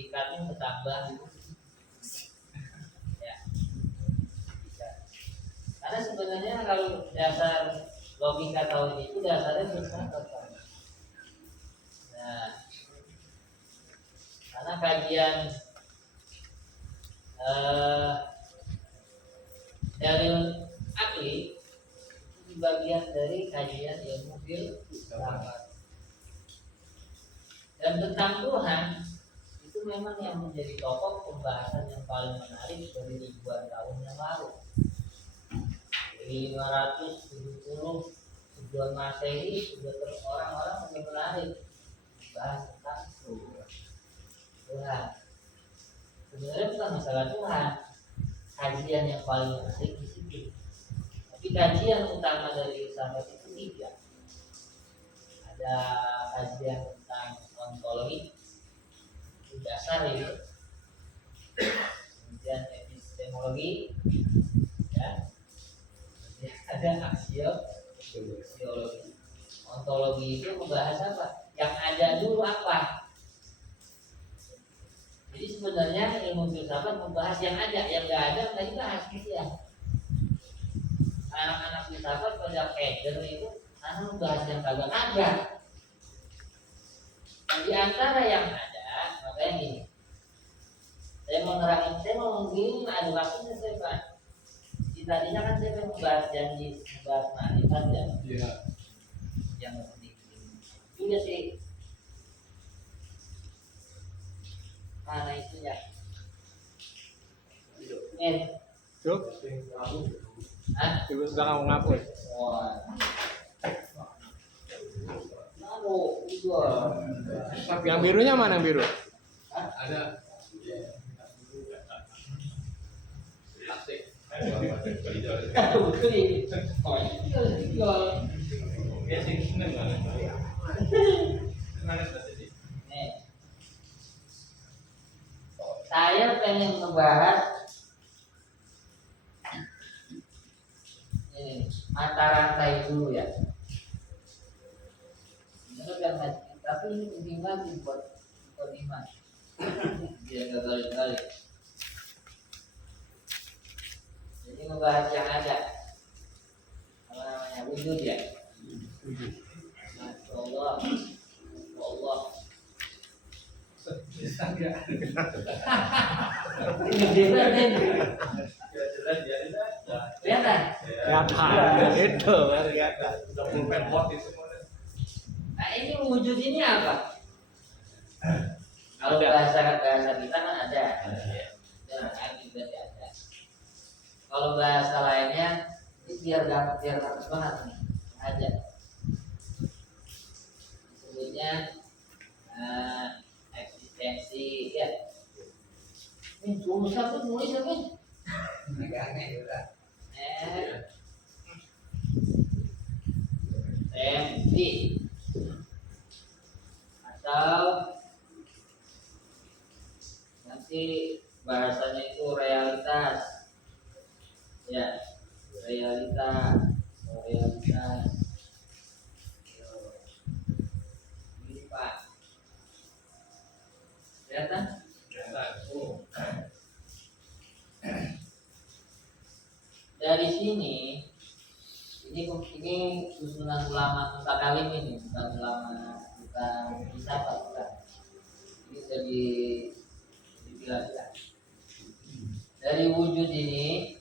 sertifikatnya bertambah gitu. Ya, bisa. Karena sebenarnya kalau dasar logika tauhid itu dasarnya filsafat. Nah, karena kajian dalil akli itu bagian dari kajian ilmu filsafat. Dan tentang Tuhan itu memang yang menjadi pokok pembahasan yang paling menarik dari ribuan tahun yang lalu. Dari 570 sebelum Masehi sudah orang-orang sudah menarik membahas tentang Tuhan. Sebenarnya bukan masalah Tuhan, kajian yang paling menarik di situ. Tapi kajian utama dari filsafat itu tiga. Ada kajian tentang ontologi, itu dasar itu. Kemudian epistemologi, ya. Kemudian ada aksiologi. Ontologi itu membahas apa? Yang ada dulu apa? Jadi sebenarnya ilmu filsafat membahas yang ada, yang nggak ada nggak dibahas gitu ya. Anak-anak filsafat pada Hegel itu karena membahas yang kagak ada. Dan di antara yang ada, makanya gini. Saya mau nerangin, saya mau begini, ada waktunya saya Pak. Di tadinya kan saya membahas janji, membahas makrifat ya. Iya. Yang penting juga sih. Mana itunya? Cuk. Hah? Ibu sudah kamu ngapus. Wah. Yang birunya mana yang biru? Ada. Saya pengen membahas ini mata rantai dulu ya. Tapi ini penting lagi buat iman. Dia gagal-gagal. Jadi membahas yang ada. Apa namanya? Wujud ya. Allah. Allah. Ini dia kelihatan. Itu kelihatan. Nah ini wujud ini apa? Kalau bahasa kita kan ada. Berarti ada. Kalau bahasa lainnya ini biar bagus banget nih. Ada. Disebutnya eksistensi ya. Ini susah tuh nulis apa? Negara juga. Eksistensi atau nanti bahasanya itu realitas ya, realitas ini Pak kelihatan? Dari sini ini susunan ulama mutakalim ini, bukan ulama, bukan filsafat, bukan. Ini sudah dipilah-pilah. Dari wujud ini,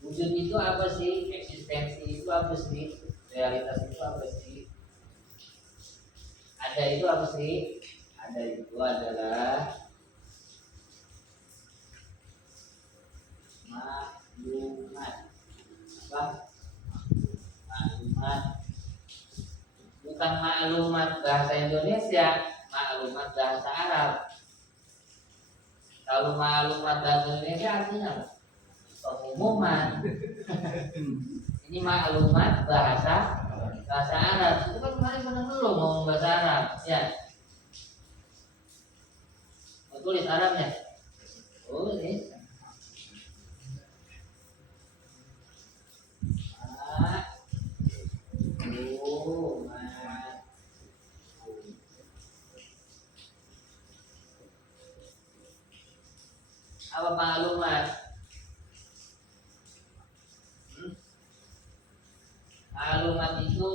wujud itu apa sih? Eksistensi itu apa sih? Realitas itu apa sih? Ada itu apa sih? Ada itu adalah maklumat. Apa? Maklumat. Bukan maklumat bahasa Indonesia, maklumat bahasa Arab. Kalau maklumat bahasa Indonesia artinya apa? Pengumuman. Ini maklumat bahasa Arab. Itu kan kemarin pernah belum ngomong bahasa Arab, ya. Mau tulis Arabnya? Tulis. Apa maklumat? Maklumat itu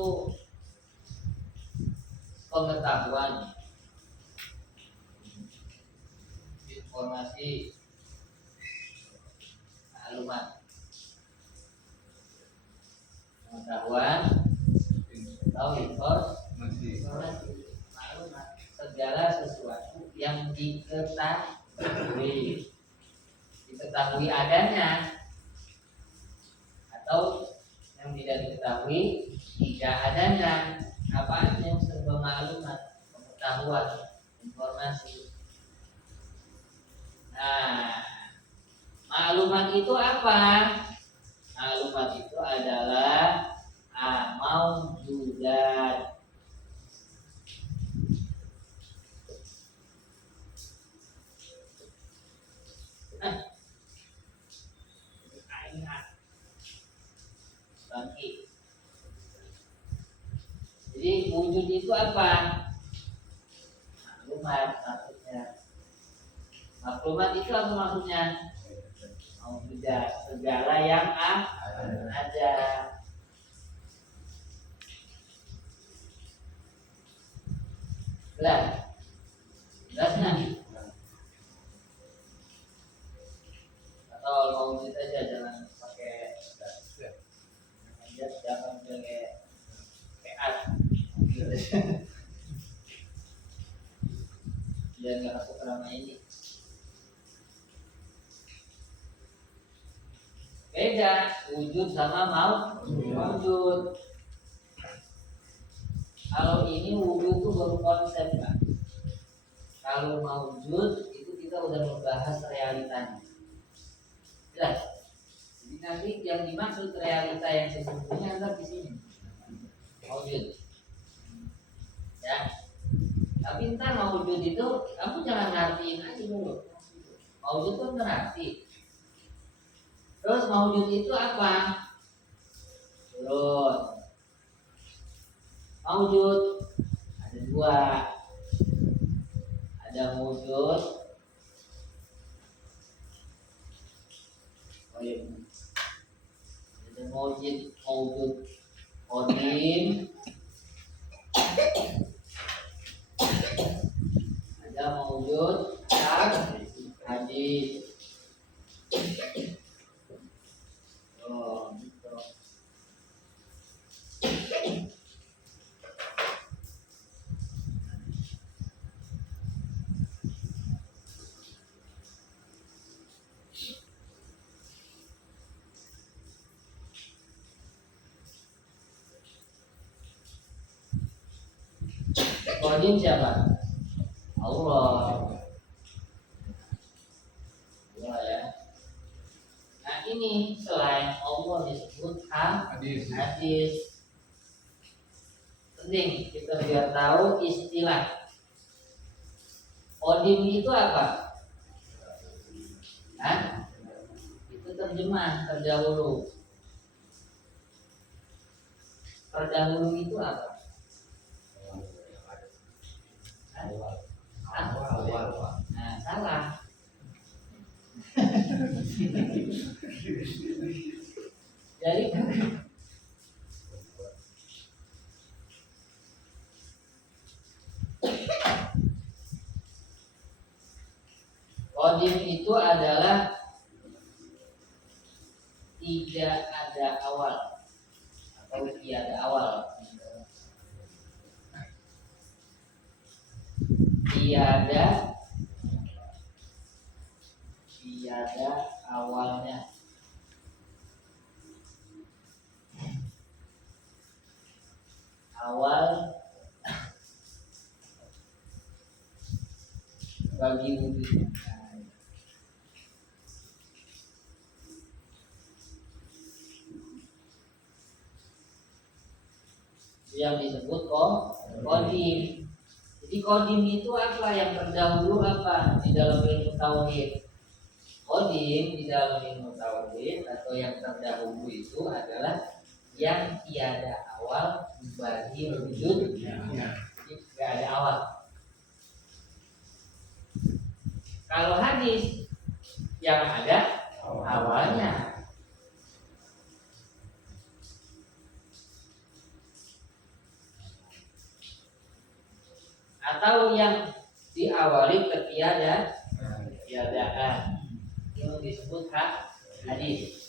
pengetahuan, informasi, maklumat, pengetahuan atau informasi, maklumat, segala sesuatu yang diketahui adanya atau yang tidak diketahui tidak adanya. Apa yang serba maklumat, pengetahuan, informasi. Nah, maklumat itu apa? Maklumat itu adalah maujudat. Bangkit. Jadi wujud itu apa? Maklumat maksudnya. Maklumat itu apa maksudnya? Maujudat, segala yang ada. Jelas kan? Atau maujud aja, jangan pakai jangan pakai at biar nggak masuk kerana ini. Beda wujud sama maujud. Kalau ini wujud itu baru konsep, Pak. Kalau maujud itu kita udah membahas realitanya. Jelas. Jadi nanti yang dimaksud realita yang sesungguhnya adalah di sini. Maujud. Ya. Tapi ntar maujud itu kamu jangan ngertiin aja dulu. Maujud itu ngerti. Terus maujud itu apa? Terus maujud ada dua. Ada maujud ada maujud qadim, ada maujud hadis. Oh, gitu. Qadim siapa? Allah. Allah ya. Nah ini selain Allah disebut hadis. Penting kita biar tahu istilah. Qadim itu apa? Hah? Itu terjemah terdahulu. Terdahulu itu apa? Awal. Nah, salah. Jadi qadim itu adalah tidak ada awal atau tiada awal. Tiada awalnya. Awal bagi wujud. Yang disebut qadim. Jadi qadim itu apa? Yang terdahulu apa di dalam ilmu tauhid? Qadim di dalam ilmu tauhid atau yang terdahulu itu adalah yang tiada awal bagi wujud. Jadi tidak ada awal. Kalau hadis yang ada awalnya. Atau yang diawali ketiadaan. Itu disebut hadis.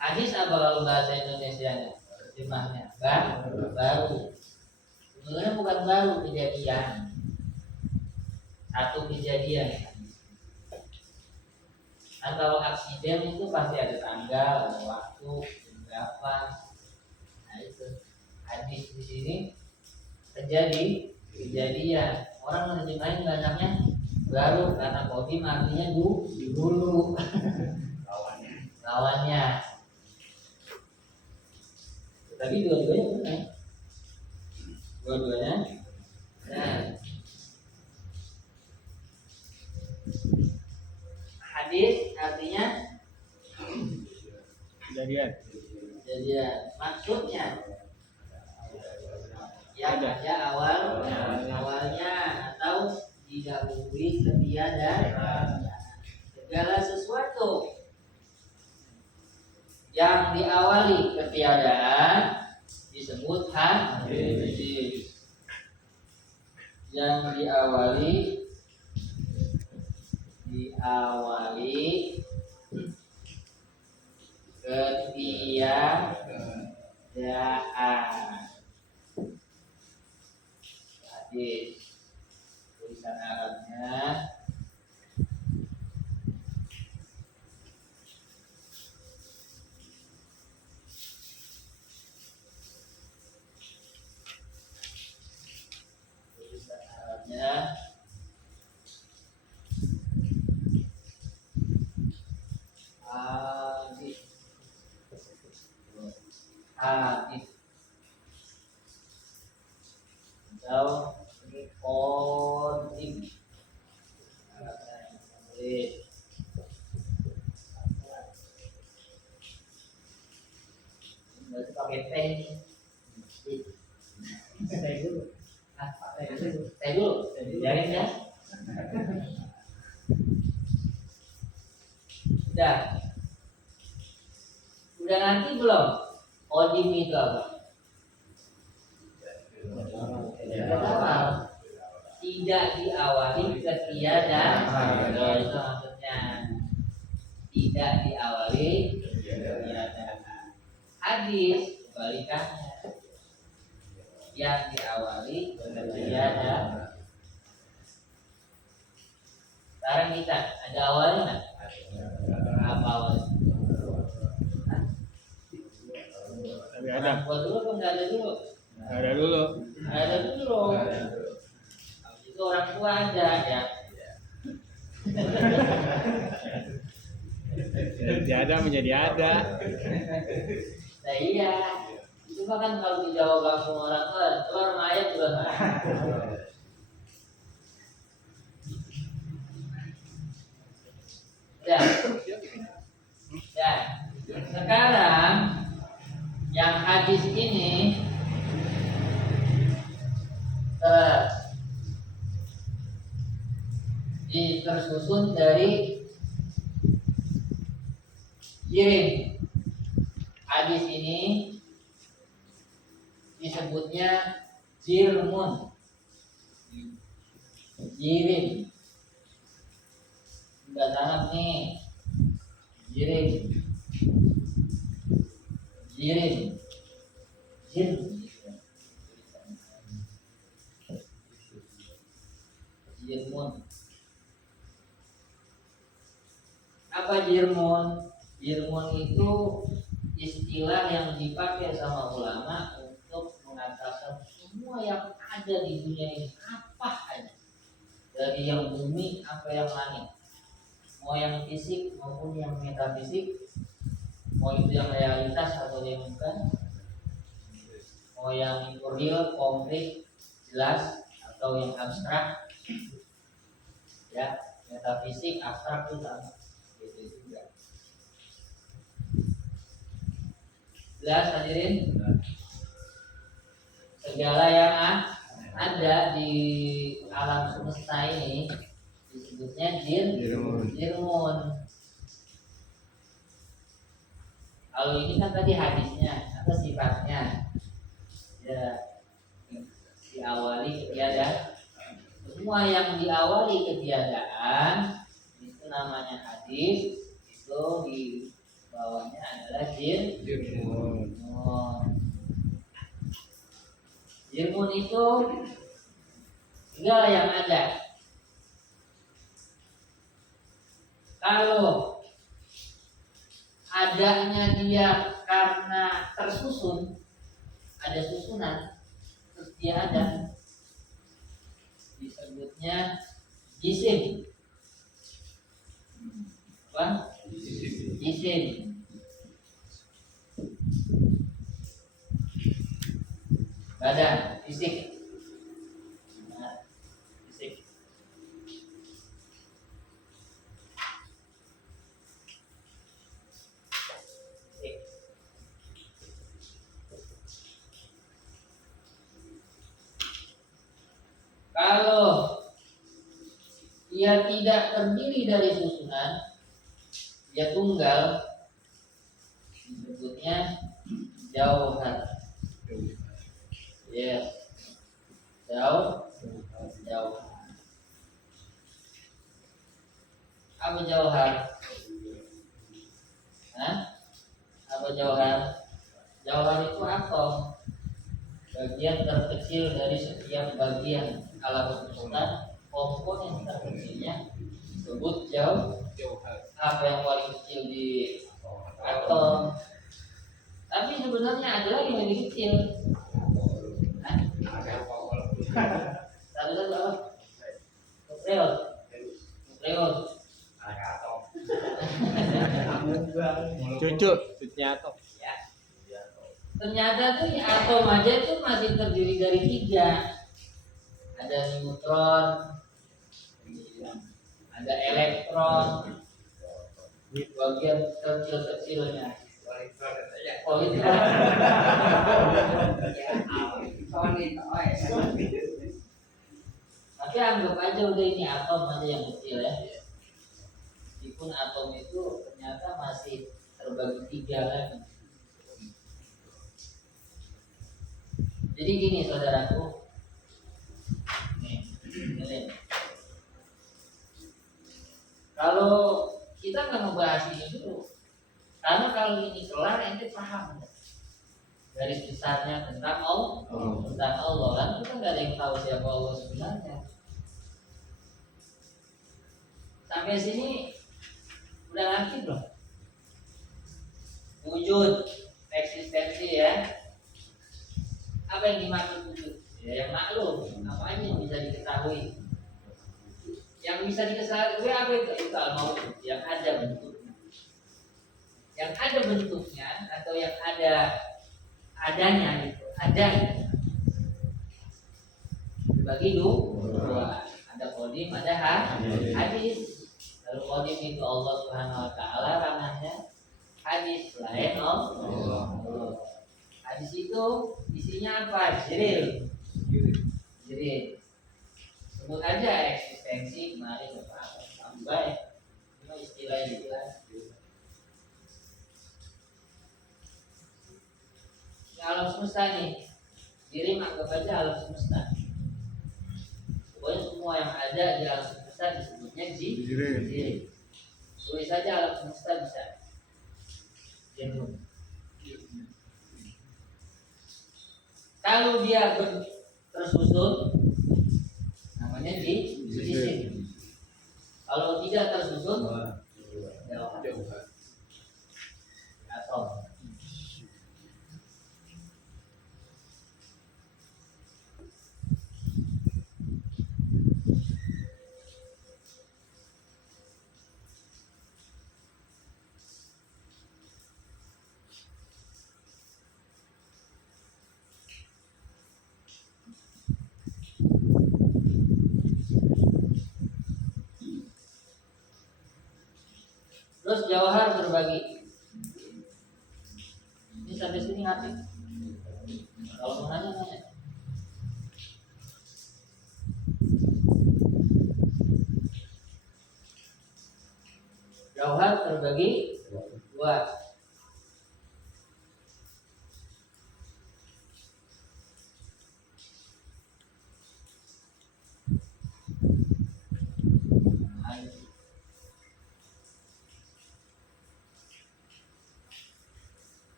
Hadis apa kalau bahasa Indonesianya? Terjemahnya baru. Sebenarnya bukan baru kejadian. Satu kejadian. Nah, kalau aksiden itu pasti ada tanggal, ada waktu, berapa. Nah itu hadis di sini terjadi kejadian. Orang menerjemahin banyaknya baru karena kodim artinya dulu lawannya. Tapi dua-duanya benar. Dua-duanya. Nah, hadis artinya Kejadian. Maksudnya yang ada awalnya atau didahului ketiadaan. Segala sesuatu yang diawali ketiadaan disebut hadis. Yang diawali ketiadaan. Hadis tulisan Arabnya hadis atau kodim. Berarti pakai teh ini. Teh dulu. Teh dulu. Biarin ya. Udah nanti belum? Kodim itu apa? Tidak diawali ketiadaan. Itu maksudnya. Tidak diawali ketiadaan. Hadis kebalikannya. Yang diawali ketiadaan. Sekarang kita ada awalnya nggak? Apa awalnya? Ada. Buat dulu apa nggak ada dulu? Ada dulu. Ada dulu. Itu orang tua aja ya. Jadi ada menjadi ada. Nah iya. Cuma kan kalau dijawab langsung orang tua, keluar ayat juga nggak. Ya. Sekarang yang hadis ini tersusun dari jirim. Hadis ini disebutnya jirmun. Jirim. Enggak salah nih. Jirim. Jirmun. Apa jirmun? Jirmun itu istilah yang dipakai sama ulama untuk mengatakan semua yang ada di dunia ini, apa aja, dari yang bumi sampai yang langit, mau yang fisik maupun yang metafisik, mau itu yang realitas atau yang bukan, mau yang real, konkret, jelas atau yang abstrak, ya metafisik, abstrak itu sama, gitu juga. Jelas hadirin? Segala yang ada di alam semesta ini disebutnya Jirmun. jirmun. Kalau ini kan tadi hadisnya atau sifatnya, ya diawali ketiadaan. Semua yang diawali ketiadaan itu namanya hadis, itu di bawahnya adalah Jirmun. Jirmun itu segala yang ada. Kalau adanya dia karena tersusun, ada susunan, terus dia ada, disebutnya jisim. Apa? Jisim. Badan, fisik. Nah, fisik. Fisik. Kalau dia tidak terdiri dari susunan, dia tunggal, disebutnya jauhar. Ya, jauh. Apa jauhar? Hah? Apa jauhar? Jauhar itu atom, bagian terkecil dari setiap bagian alam semesta. Komponen terkecilnya disebut jauhar. Apa yang paling kecil di atom? Tapi sebenarnya ada lagi yang lebih kecil. Satu apa? Nukleus. Cucunya atom. Ya. Ternyata tuh ya, atom aja tuh masih terdiri dari 3. Ada neutron, ada elektron, bagian kecil-kecilnya. Polytron. Tapi anggap aja udah ini atom aja yang kecil ya. Meskipun atom itu ternyata masih terbagi 3 lagi. Jadi gini saudaraku, nih, kalau kita nggak ngebahas ini dulu, karena kalau ini kelar ente paham garis besarnya tentang Allah, tentang Allah kan kita nggak ada yang tahu siapa Allah sebenarnya. Sampai sini udah ngerti belum? Wujud, eksistensi ya. Apa yang dimaksud wujud? Ya yang maklum, apa aja yang bisa diketahui. Yang bisa diketahui apa itu? Itu al-mawjud, yang ada bentuknya. Yang ada bentuknya atau yang adanya gitu, adanya. Dibagi dua. Ada qadim, ada hadis. Lalu qadim itu Allah Subhanahu wa taala, ranahnya hadis lain Allah. Hadis itu isinya apa? Jiril. Sebut aja eksistensi, mari tambah itu istilah-istilah. Alam semesta nih, diri anggap aja alam semesta. Pokoknya semua yang ada di alam semesta disebutnya jiril. Tulis saja alam semesta bisa. Jiril. Kalau dia tersusun, namanya jisim. Kalau tidak tersusun, jauhar. Atom. Terus jauhar berbagi. Ini sampai sini ngerti? Kalau mau nanya. Jauhar terbagi dua.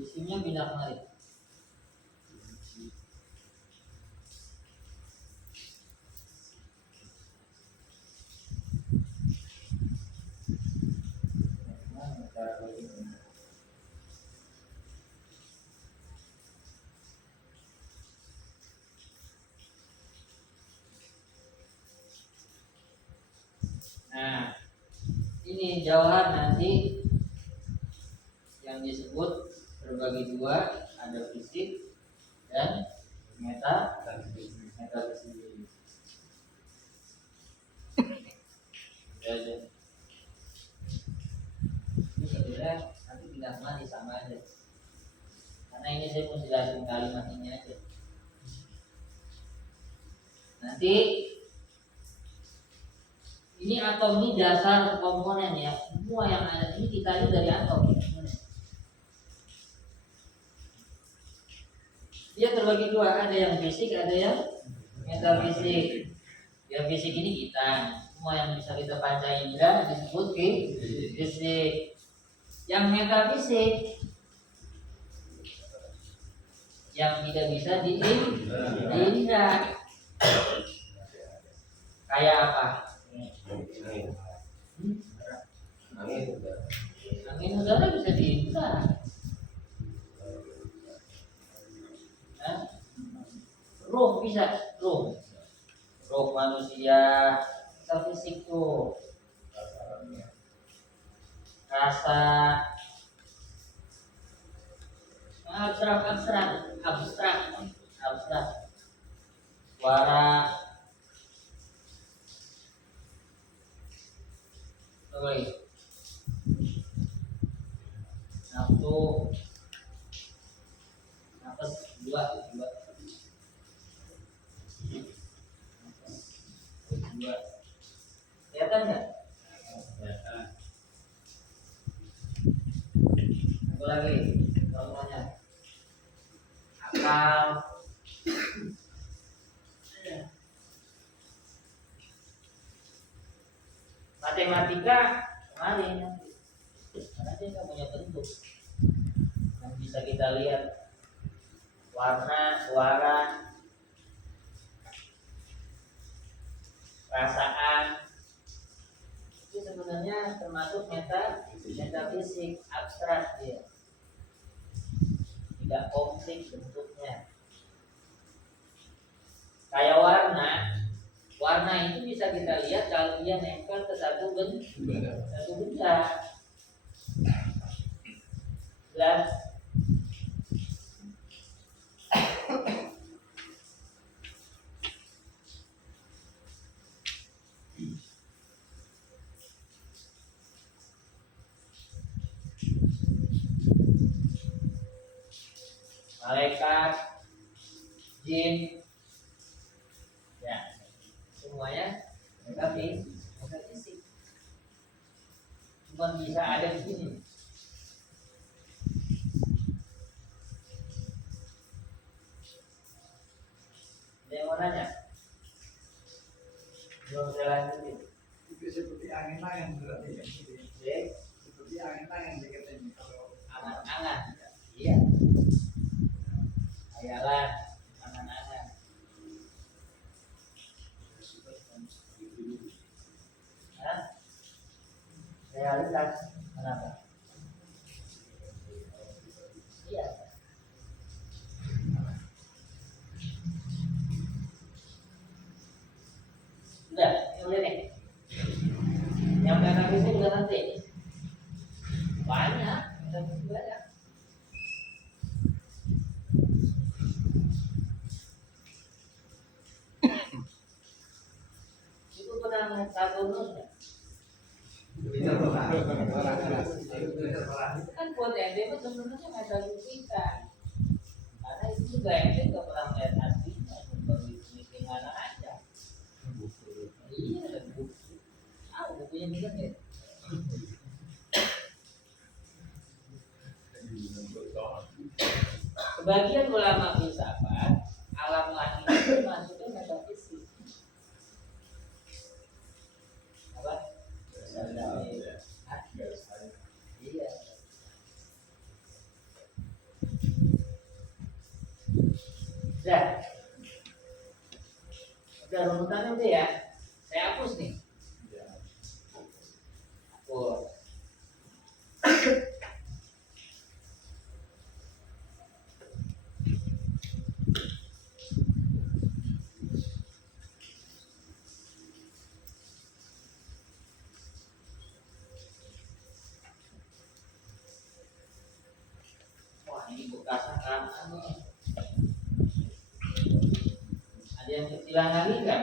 Isinya pindah kemari. Nah, ini jauhar nanti yang disebut terbagi dua, ada fisik dan metafisik. Ini sebenarnya nanti pindah kemari sama aja. Karena ini saya mau jelasin kalimat ini aja. Nanti ini atom ini dasar komponen ya. Semua yang ada ini kita lihat dari atom. Dia terbagi dua, ada yang fisik, ada yang metafisik. Yang fisik ini kita, semua yang bisa kita panca indera disebut fisik. Yang metafisik yang tidak bisa diindra. Kayak apa? Angin udara bisa diindra. Ruh bisa, ruh manusia bisa fisik tuh, rasa abstrak, suara, nafsu, nafas dua. Kelihatan nggak? Apa lagi? Contohnya akal, matematika kemarin karena dia nggak punya bentuk yang bisa kita lihat, warna, suara, perasaan, itu sebenarnya termasuk metafisik abstrak, dia tidak konkret bentuknya. Kayak warna itu bisa kita lihat kalau dia nempel ke satu benda. Jelas? Malaikat, jin, ya semuanya metafisik. Cuma bisa ada di sini. Ada yang mau nanya? Belum saya lanjutin. Itu seperti angin-angin berarti kan? Seperti angin-angin dikatakan kalau Angan-angan, iya. Hayalan, angan-angan. Realitas, kenapa? Iya. Udah, ini udah nih. Yang metafisik udah nanti. Banyak, metafisik banyak. Itu pernah Saturnus nggak? kita orang buat ente itu sebenarnya metafisika. Karena itu juga ente nggak pernah melihat aslinya, baru bikin anak aja. Iya, ada buku. Ah, bukunya juga ya. Sebagian ulama filsafat alam lahir itu maksudnya metafisik. Apa? Hah? Iya. Udah rumusannya udah ya. Saya hapus nih. Hapus. Wah, ini bekas angkatan nih. Ada yang kecilan lagi nggak?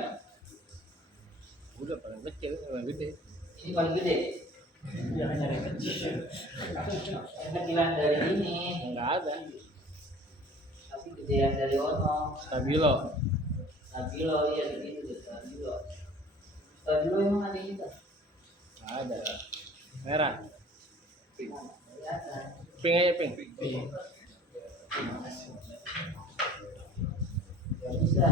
Udah paling kecil, paling gede. Ini paling gede. Jangan nyari kecil. Yang kecilan dari ini, Enggak ada. tapi gedean dari ono. Stabilo. Stabilo, iya begitu deh, stabilo. Stabilo emang ada kita. Enggak ada. Merah. Kelihatan. Pink aja pink. Ya bisa.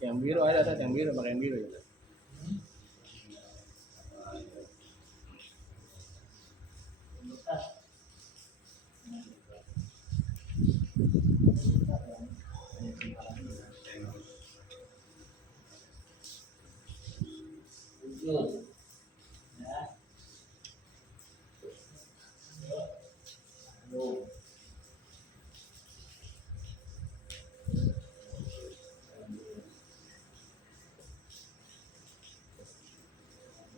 Yang biru ada, yang biru pakai yang biru. Bekas. Wujud. Ya. Lalu.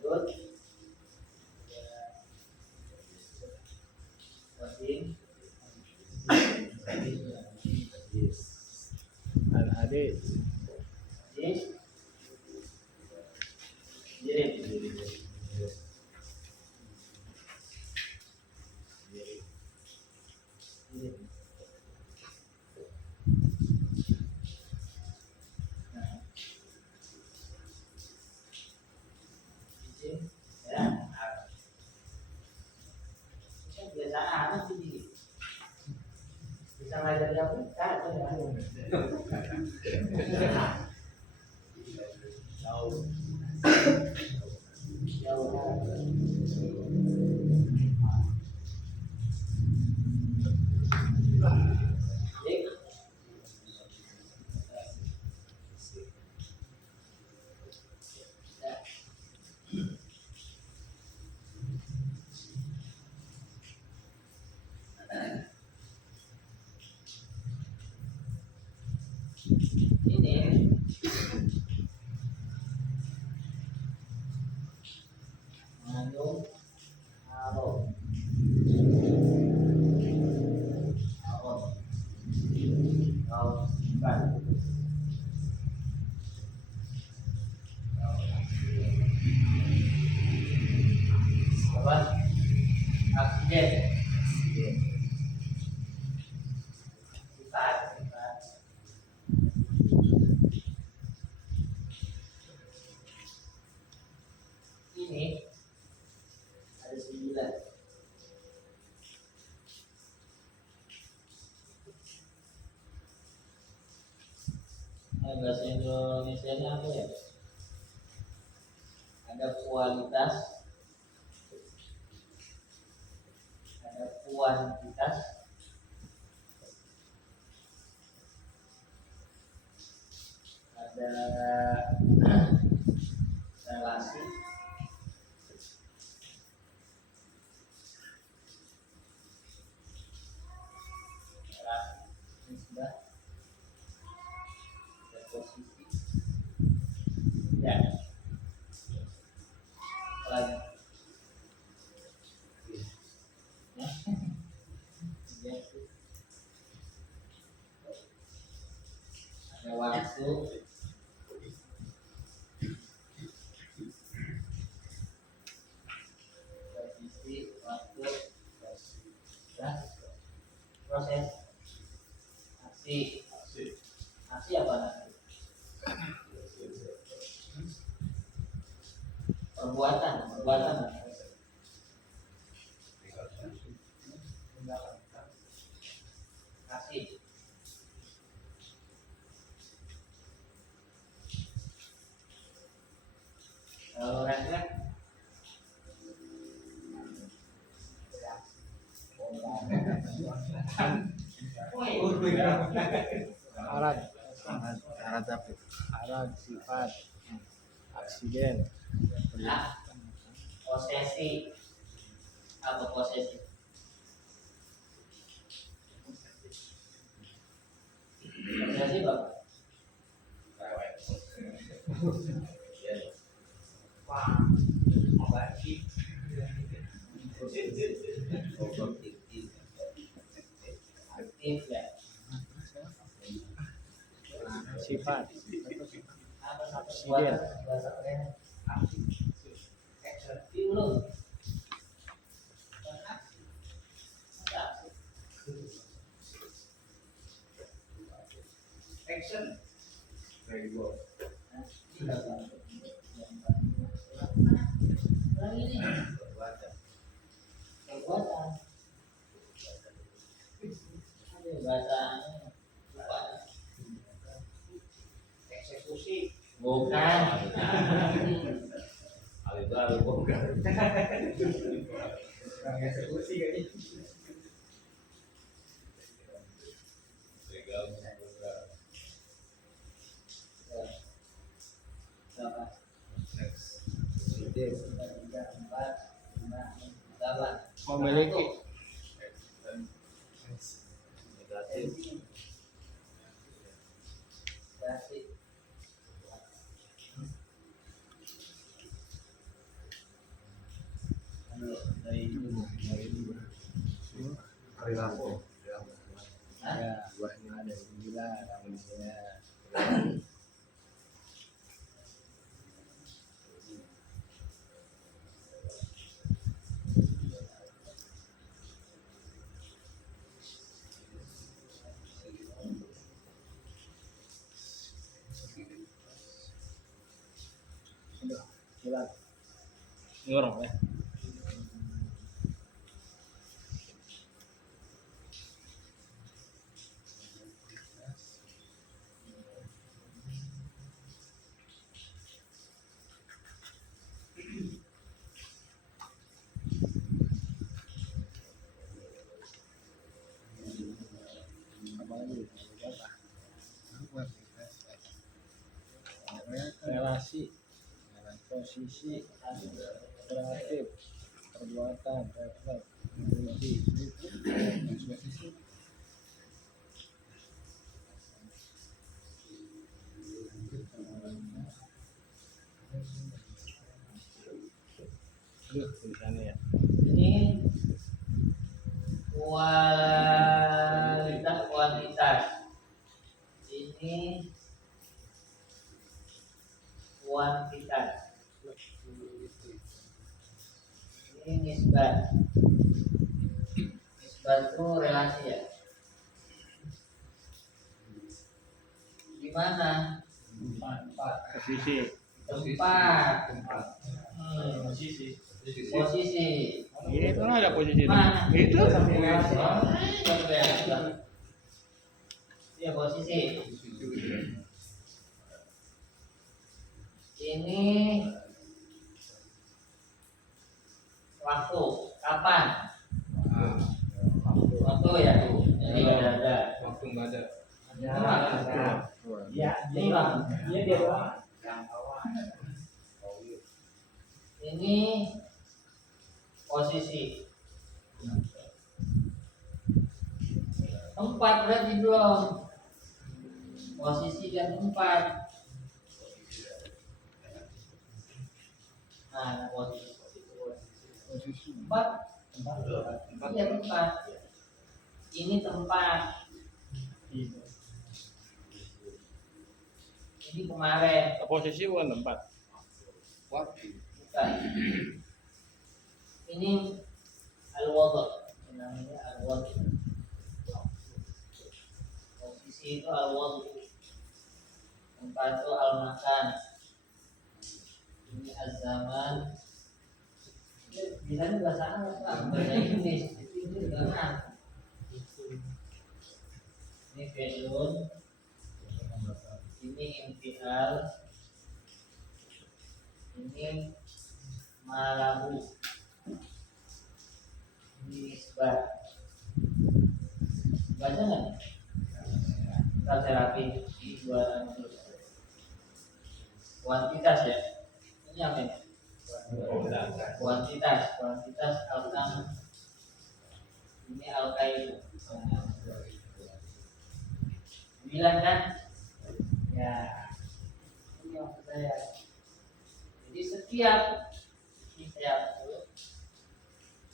Lanjut. Penting. Al-Hadis. Jadi, jadi. Biasa amat sih. Bisa ngajar dia pun kagak ya. Jauh. Jauh. Ini mengandung arom. Bukan. Apa? Oksigen. Sifat. Ini ada 9. Nah, bahasa Indonesia-nya apa ya? Ada kualitas, ada kuantitas, ada relasi, nisbah, dan posisi. Ya, lagi. Alat apa? Alat sifat aksiden Nah, posesi apa posesi? Posesi apa? Wah, bagi aktif ya. sifat Apa satu Aksiden. bahasa keren? Action dulu. Action. Very good. Lagi nih. Perbuatan. Ada bahasa lupa. Eksekusi. Bukan. Alibaba bukan. Orang eksekusi kali. Berapa? Ide. 3, 4, 5, 8. memiliki Negatif. Kasih. Perilaku. ya buahnya ada 9 ya. Udah, 9 ngorong ya. Apa lagi? Relasi, posisi, relatif, perbuatan, refleks, fungsi, tulisannya ya. Ini kualitas kuantitas. Ini kuantitas. Ini nisbat. Nisbat itu relasi ya. Gimana? Posisi, Tempat. Posisi. itu kan ada posisi Mana? itu Relasi. Ya posisi. Ini waktu. Kapan? Waktu ya. Jadi ada. Waktu nggak ada. Ya, ini bang. Iya dia doang. Ini posisi. Tempat berarti belum. Posisi dan tempat. Nah, posisi. Tempat. Iya tempat. Ini tempat. Ini kemarin. posisi bukan tempat. Waktu. Bukan. Ini al-wadh. Namanya al-wadh. Posisi itu al-wadh. Tempat itu al-makan. Ini az-zaman. Bisa bahasa Arab, Pak. Bahasa Inggris. Itu jangan. Ini fi'lun. Ini infial. Ini malahu. Ini nisbah. baca nggak? Sel terapi dua kuantitas ya. Ini apa ini? Kuantitas alkam. Ini alkail. 9 kan? Ya. Ini maksud saya. Jadi setiap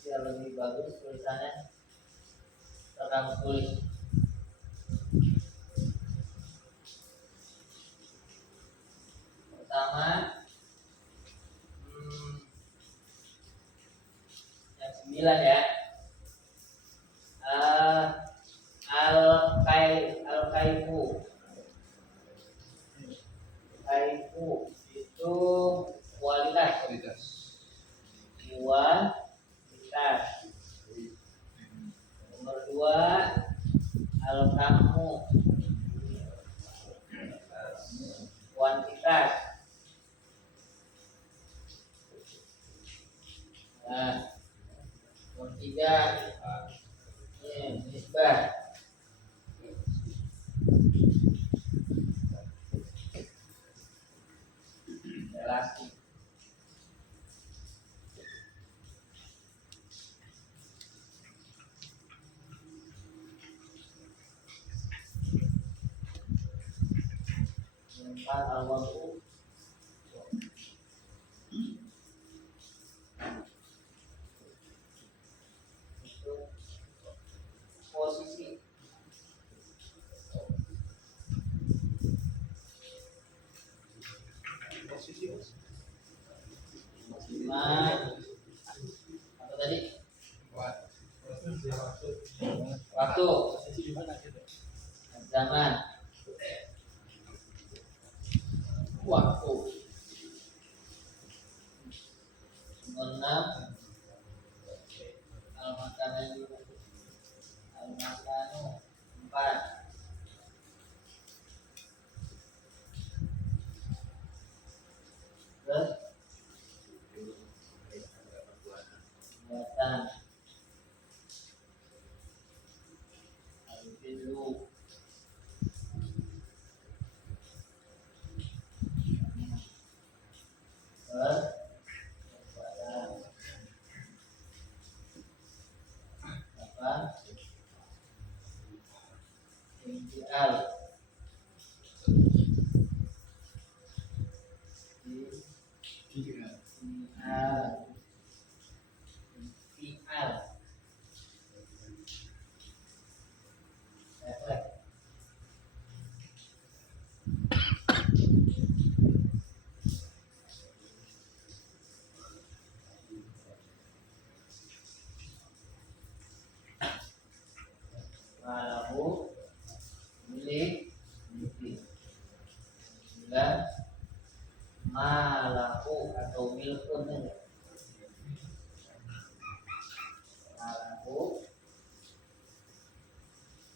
biar lebih bagus tulisannya kamu tulis. Pertama, yang 9 ya. Al-kaifu itu kualitas. Nomor 2 al-kamu kuantitas. Nah, nomor 3 nisbah. Relasi. Empat al-wadu. Itu posisi. Apa tadi? Waktu. Zaman. Waktu. Nomor 6 al-makanu 4. Terus kelihatan al-fi'lu. Intial. Malahu milik. 9 malahu atau milkun. Malahu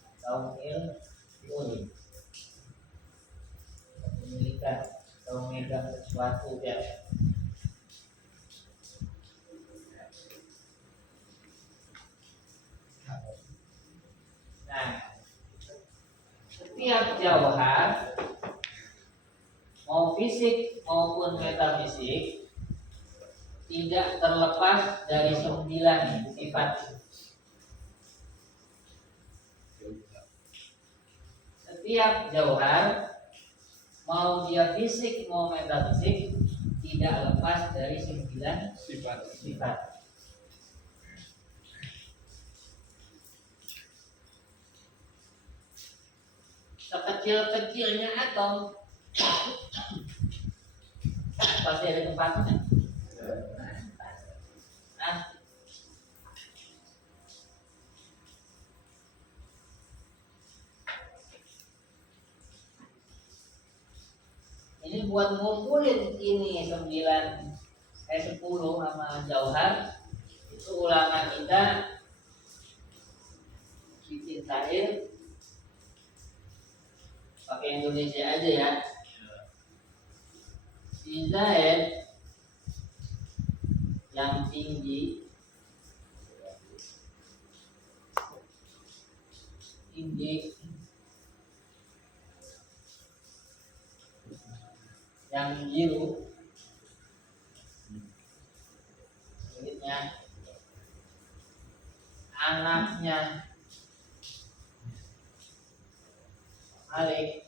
atau milkun, kepemilikan atau megang sesuatu ya. Nah, setiap jauhar mau fisik maupun metafisik tidak terlepas dari 9 sifat. Setiap jauhar mau dia fisik mau metafisik tidak lepas dari 9 sifat. Sekecil-kecilnya atom pasti ada tempatnya. Nah, ini buat ngumpulin ini 10 sama jauhar itu ulama kita bikin syair pakai Indonesia aja ya. Si Zaid yang tinggi tinggi. Yang biru kulitnya, anaknya Malik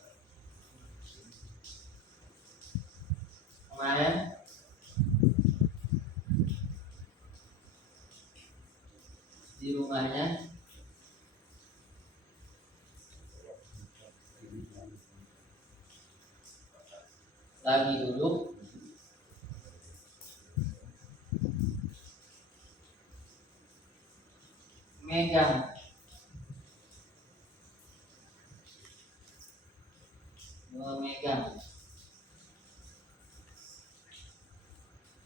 kemarin di rumahnya lagi duduk megang memegang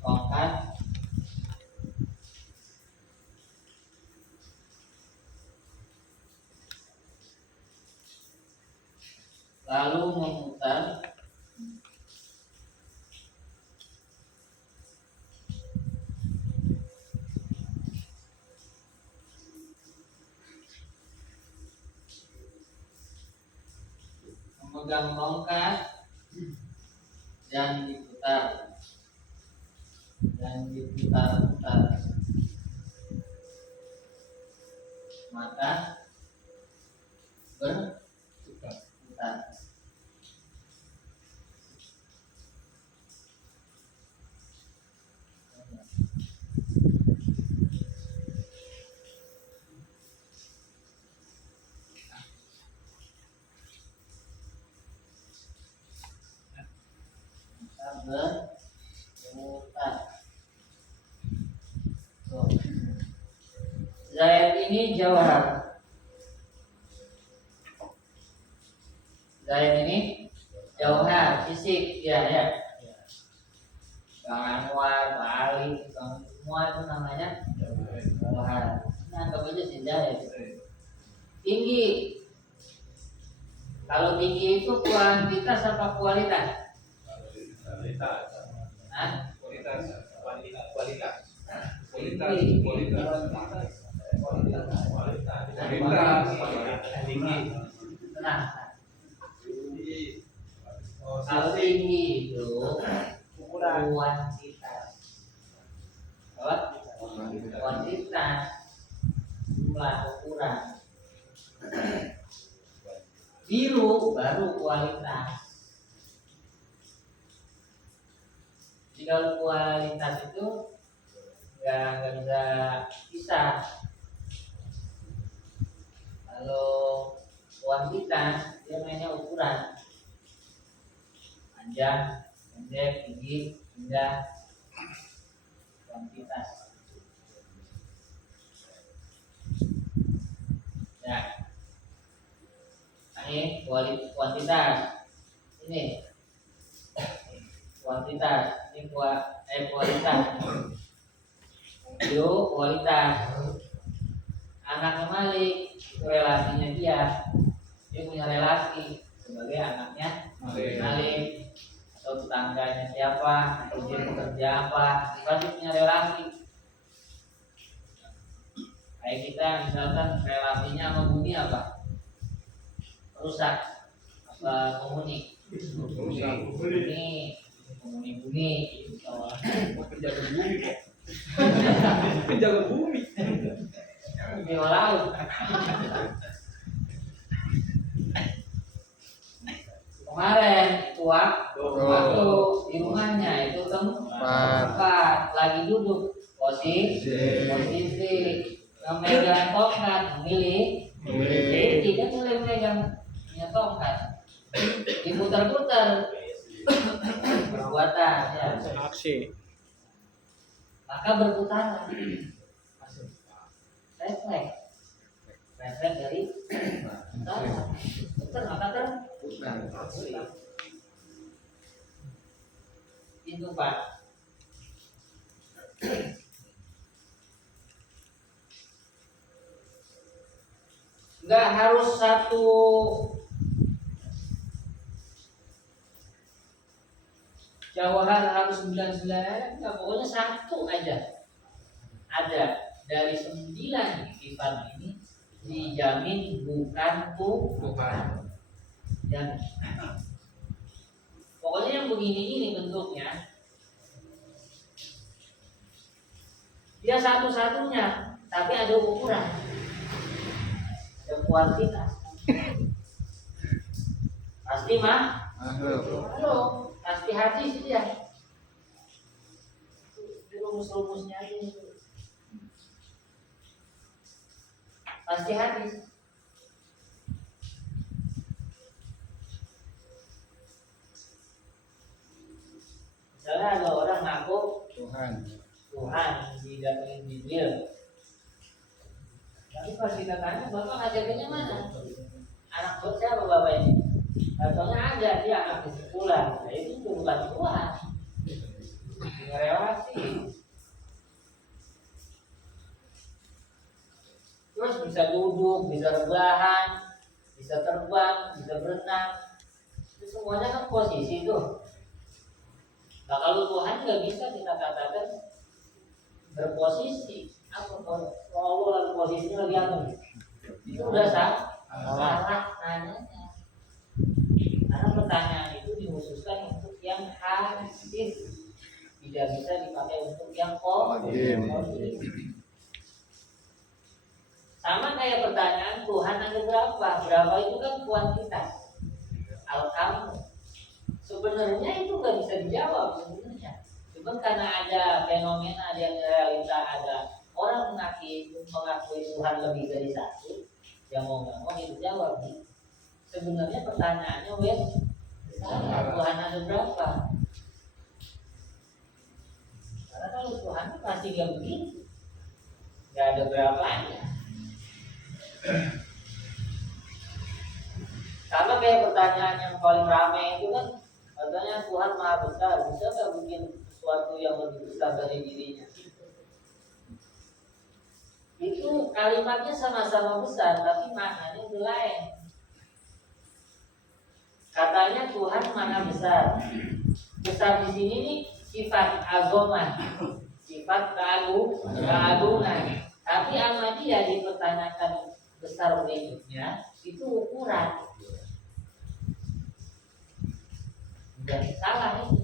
tongkat lalu memutar memegang tongkat dan diputar-putar, maka berputar. Berputar. Zaid ini jauhar. Zaid ini jauhar, fisik ya ya. Bang Anwar, Pak Ali, semua itu namanya jauhar. Nah, anggap aja si Zaid. Tinggi. Kalau tinggi itu kuantitas apa kualitas? Kualitas. Hah? Kualitas. Kualitas. Tinggi. Tenang. Kalau tinggi itu kuantitas. Apa? Kuantitas. Jumlah ukuran. Biru baru kualitas. Jika kualitas itu nggak bisa pisah. Kalau kuantitas dia mainnya ukuran, panjang, pendek, tinggi, rendah, kuantitas. Ya, ini kuantitas. Ini kuantitas. Ini kualitas. Itu kualitas. Anaknya Malik itu relasinya dia punya relasi sebagai anaknya Malik atau tetangganya siapa atau dia bekerja apa, pasti punya relasi. Kayak kita misalkan relasinya sama Bumi apa? Rusak apa komuni? Bumi Penjaga bumi kok. Penjaga bumi. Dewa laut. Kemarin waktu di rumahnya itu tempat lagi duduk posisi memegang tongkat memilih tidak boleh memegang punya tongkat diputar-putar perbuatan ya Aksi. maka berputaran refleks dari putar maka terputar itu Pak. Nggak harus satu jauhar harus 99, nggak, pokoknya satu aja ada dari 9 sifat ini dijamin bukan Tuhan. Dan pokoknya yang begini-gini bentuknya, dia satu-satunya, tapi ada ukuran, ada kuantitas. Pasti mah, halo, pasti hadis dia. Itu rumus-rumusnya aja itu. Pasti hadis. Misalnya ada orang ngaku Tuhan didatengin Jibril, tapi pas kita tanya bapak ngajarinnya mana? Anak siapa bapak ini? Katanya ada, dia anak kesimpulan. Nah, itu bukan Tuhan, relasi. Terus bisa duduk, bisa rebahan, bisa terbang, bisa berenang. Itu semuanya kan posisi tuh. Nah kalau Tuhan nggak bisa kita katakan berposisi. Apa kalau Allah posisinya lagi apa? Itu udah salah nanyanya. Karena pertanyaan itu dikhususkan untuk yang hadis, tidak bisa dipakai untuk yang qadim. Sama kayak pertanyaan Tuhan ada berapa? Berapa itu kan kuantitas. Al-kamu. Sebenarnya itu nggak bisa dijawab sebenarnya. Cuma karena ada fenomena yang realita, ada orang mengakui Tuhan lebih dari satu, yang mau nggak mau dijawab. Sebenarnya pertanyaannya Tuhan ada berapa? Karena kalau Tuhan itu pasti dia begitu, nggak ada berapanya. Sama kayak pertanyaan yang paling ramai itu kan, katanya Tuhan Maha Besar, bisa nggak bikin sesuatu yang lebih besar dari dirinya? Itu kalimatnya sama-sama besar, tapi maknanya itu lain. Katanya Tuhan Maha Besar. Besar di sini nih sifat azomah, sifat keagungan. Tapi sama dia dipertanyakan besar berikutnya itu ukuran. Dan salah itu.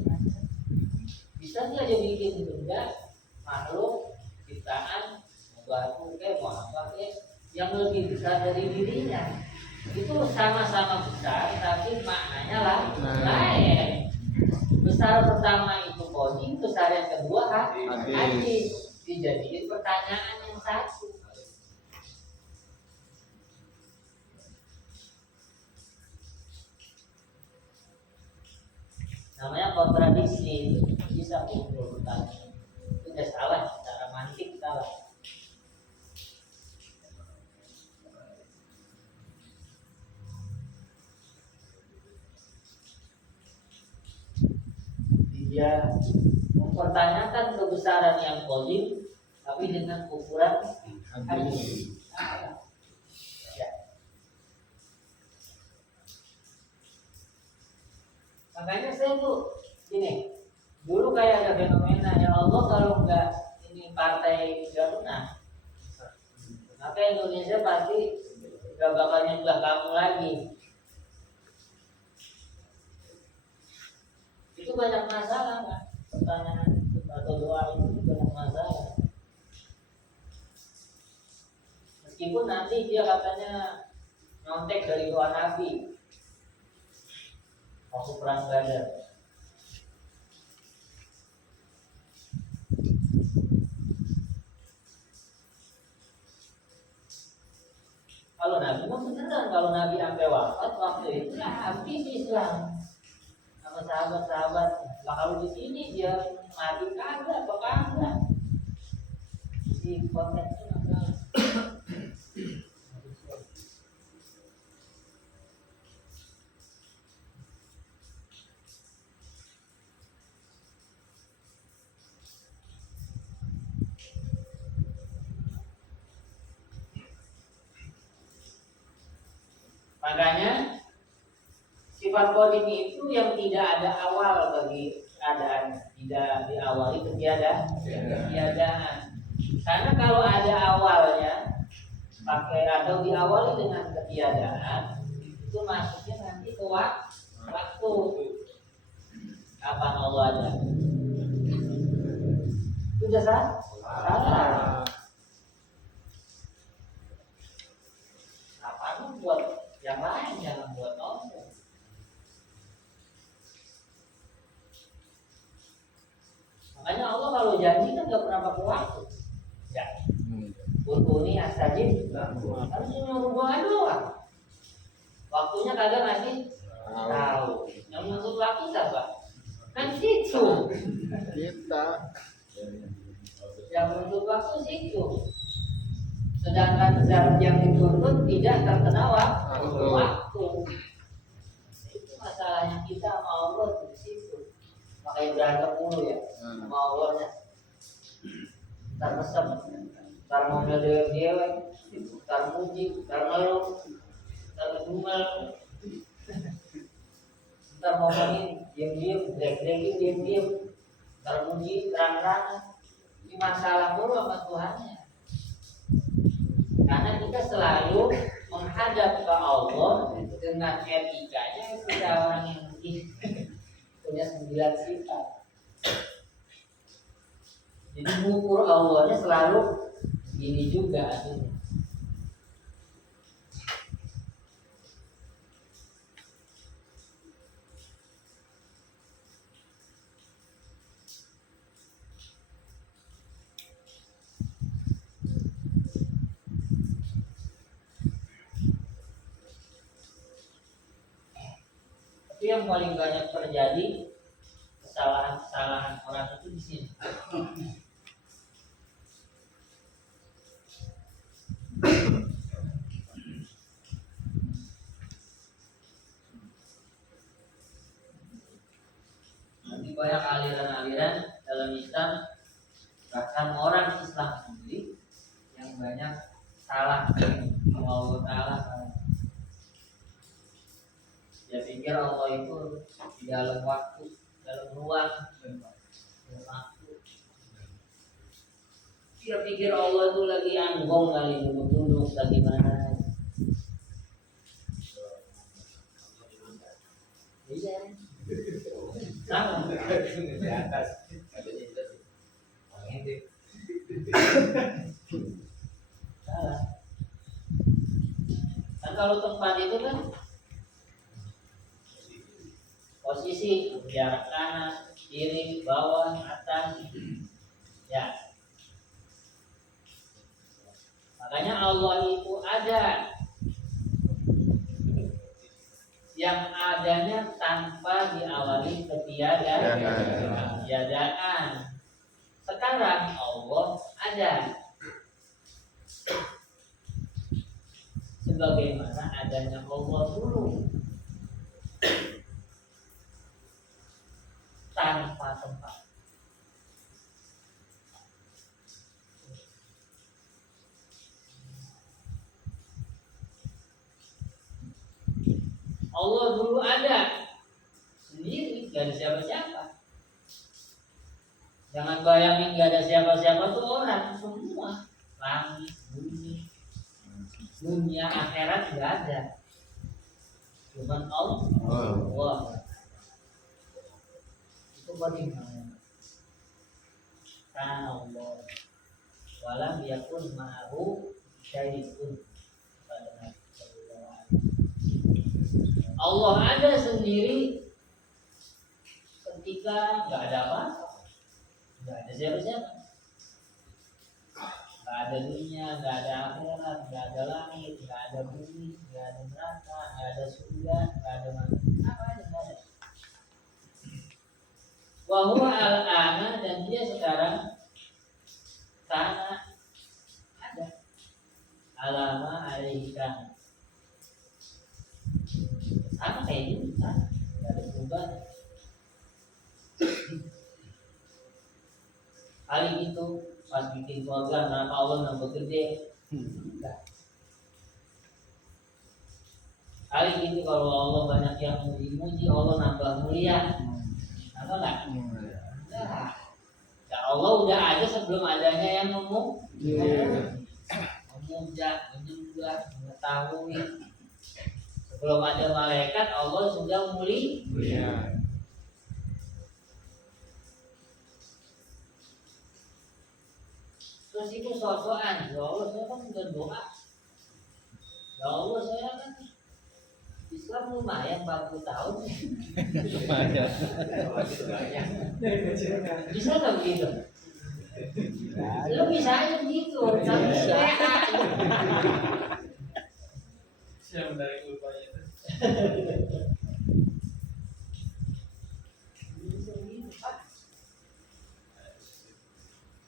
Bisa nggak dia bikin benda, makhluk, ciptaan, batu mau apa yang lebih besar dari dirinya? Itu sama-sama besar, tapi maknanya lain. Besar pertama itu qadim, besar yang kedua hadis. Dijadikan pertanyaan yang satu. Namanya kontradiksi. Bisa kumpul pertanyaan. Itu udah salah, secara mantik salah. Dia mempertanyakan kebesaran yang qadim, tapi dengan ukuran hadis. Ya. Makanya saya tuh gini, dulu kayak ada fenomena ya Allah kalau nggak ini partai Garuda, maka Indonesia pasti nggak bakal nyembah kamu lagi. Itu banyak masalah kan, pertanyaan atau doa itu banyak masalah. Meskipun nanti dia katanya nyontek dari doa Nabi waktu perang Badar. Kalau Nabi mau beneran, kalau Nabi sampai wafat waktu itu lah habis Islam sama sahabat-sahabat. Lah kalau di sini dia mati kagak apa kagak? Di konteksnya agak makanya sifat qadim itu yang tidak ada awal bagi keadaan, tidak diawali ketiadaan. Karena kalau ada awalnya, pakai atau diawali dengan ketiadaan, itu maksudnya nanti ke waktu. Kapan Allah ada? Sudah salah. Kapan buat yang lain, jangan buat Allah. Makanya Allah kalau janji kan nggak pernah pakai waktu. Ya. Untuni astajib harus hubungan doang. Waktunya kagak ngasih tahu. Yang menuntut waktu siapa? Kan situ. Kita. Yang menuntut waktu situ. Sedangkan zat yang dituntut tidak terkena waktu. Itu masalahnya kita sama Allah di situ. Makanya berantem mulu ya sama Allahnya. Ntar mesem, ntar ngomel dewek-dewek, ntar muji, ntar ngeluh, ntar ngedumel, ntar ngomongin diem-diem, drek-drekin diem-diem, ntar muji, terang-terangan. Ini masalah mulu sama Tuhannya. Karena kita selalu menghadap ke Allah dengan etikanya kita orang yang punya 9 sifat. Jadi mengukur Allahnya selalu gini juga artinya. Tapi yang paling banyak terjadi kesalahan-kesalahan orang itu di sini. Nanti banyak aliran-aliran dalam Islam, bahkan orang Islam sendiri yang banyak salah sama Allah Ta'ala. Dia pikir Allah itu di dalam waktu, dalam ruang, dalam waktu. Dia pikir Allah itu lagi anggong kali duduk-duduk lagi mana. Iya. Sama. Di atas. Salah. Kan kalau tempat itu kan posisi jarak kanan, kiri, bawah, atas, ya. Makanya Allah itu ada, yang adanya tanpa diawali ketiadaan. Sekarang Allah ada, sebagaimana adanya Allah dulu. Tanpa tempat. Allah dulu ada sendiri, gak ada siapa-siapa. Jangan bayangin gak ada siapa-siapa tuh orang, semua langit, bumi, dunia akhirat gak ada. Cuman Allah. Itu bagaimana? Karena Allah walam yakun ma'ahu syai'un. Allah ada sendiri ketika nggak ada apa-apa, nggak ada siapa-siapa, nggak ada dunia, nggak ada akhirat, nggak ada langit, nggak ada bumi, nggak ada neraka, nggak ada surga, nggak ada apa aja nggak ada. Wa huwa al-ana, dan dia sekarang karena ada alama alaihi kana, sama kayak gitu kan, nggak ada perubahan. Kali itu pas bikin keluarga, kenapa Allah nambah gede? Kali itu kalau Allah banyak yang muji-muji, Allah nambah mulia. Apa enggak? Ya Allah udah ada sebelum adanya yang memuja, menyembah. juga mengetahui sebelum ada malaikat Allah sudah mulia. Terus itu sosokan, ya Allah saya kan sudah doa, ya Allah saya kan Islam lumayan 40 tahun. Bisa nggak begitu? Lu bisa aja begitu, tapi WA. Saya menarik lupanya itu.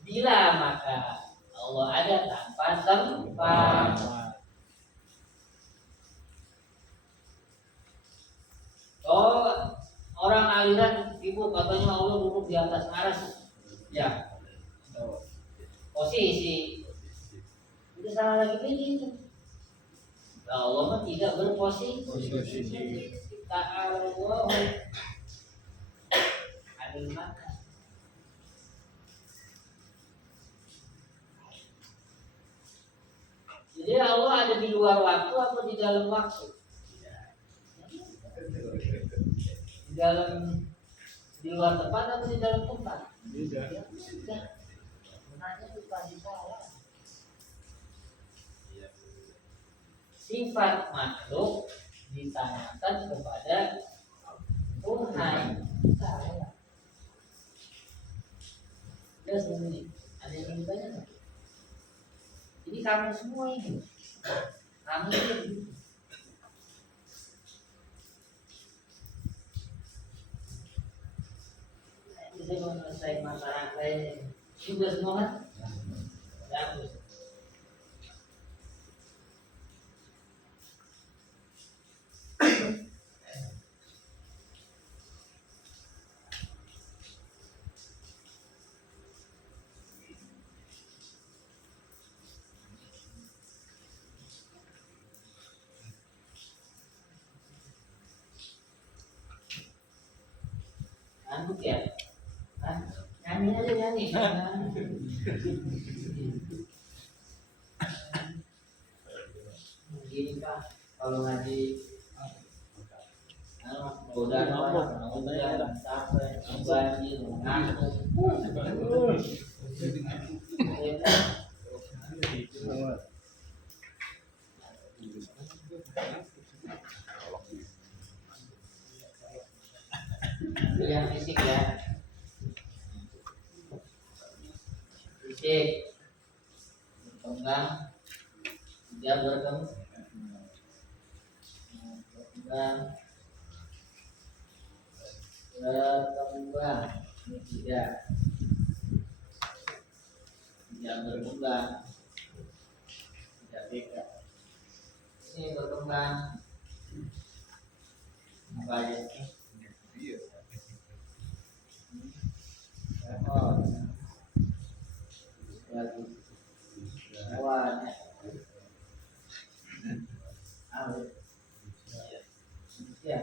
Bila maka Allah ada tanpa tempat. Oh, orang aliran ibu katanya Allah duduk di atas aras. Ya, posisi. Itu salah lagi begitu. Allah mah tidak berposisi. Ta'ala adil maka. Jadi Allah ada di luar waktu atau di dalam waktu? Di luar tempat atau di dalam tempat? Ya sudah. Makanya itu pasti salah. Sifat makhluk ditanyakan kepada Tuhan. Salah. Ya sendiri. Ada yang ditanya nggak? Ini kamu semua ini. Kamu ini. Bisa menyelesaikan masalah lain. Juga semua kan? Bagus. Ngantuk ya? Hah? Nyanyi aja nyanyi. Gini Pak, kalau ngaji udah capek, banjir, ngantuk. Yang fisik ya, fisik berkembang, dia berkembang, tidak berkembang, tidak beda. Ini berkembang, apa aja? Lagi awalnya ya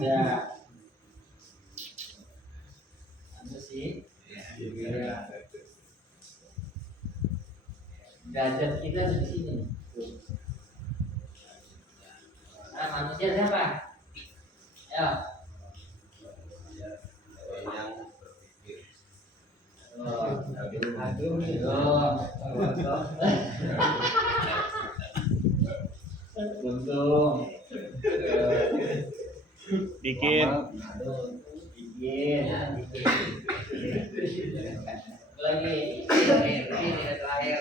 ya apa sih derajat kita di sini. Nah, manusia siapa? Ayo. Untung. Dikit. Lagi terakhir.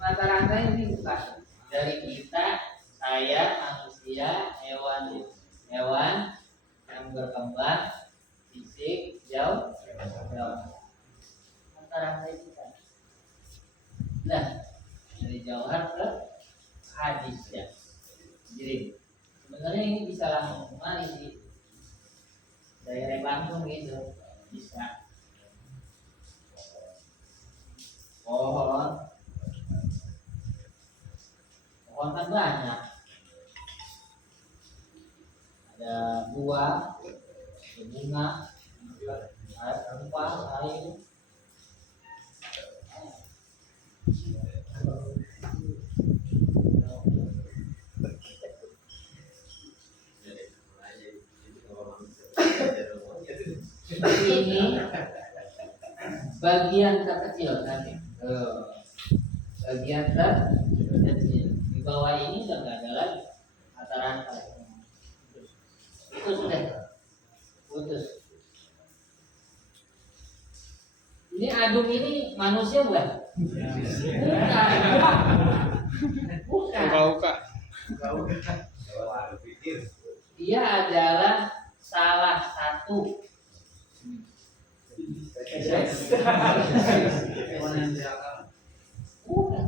Mata-mata ini bukan dari kita, saya, manusia, hewan yang berkembang, fisik, jauh. Mata-mata kita. Nah, dari jauhar ke hadis ya. Jadi sebenarnya ini bisa langsung kemari sih. Daerah Bandung gitu bisa. Pohon kan banyak. ada buah, ada bunga, ada rempah, air. Ini bagian terkecil tadi. Bagian terkecil. Di bawah ini udah nggak ada lagi rata-rata. Itu sudah putus. Ini adung ini manusia bukan? Bukan. Buka-buka. Dia adalah salah satu bukan.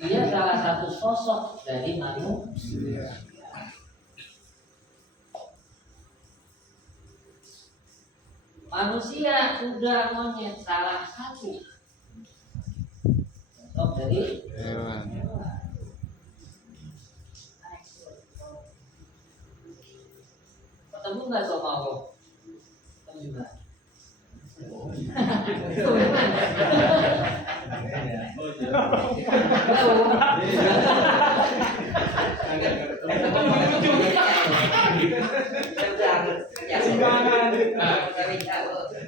Dia salah satu sosok dari manusia. Manusia sudah monyet salah satu sosok dari Hewan. ketemu nggak sama aku? Ketemu juga.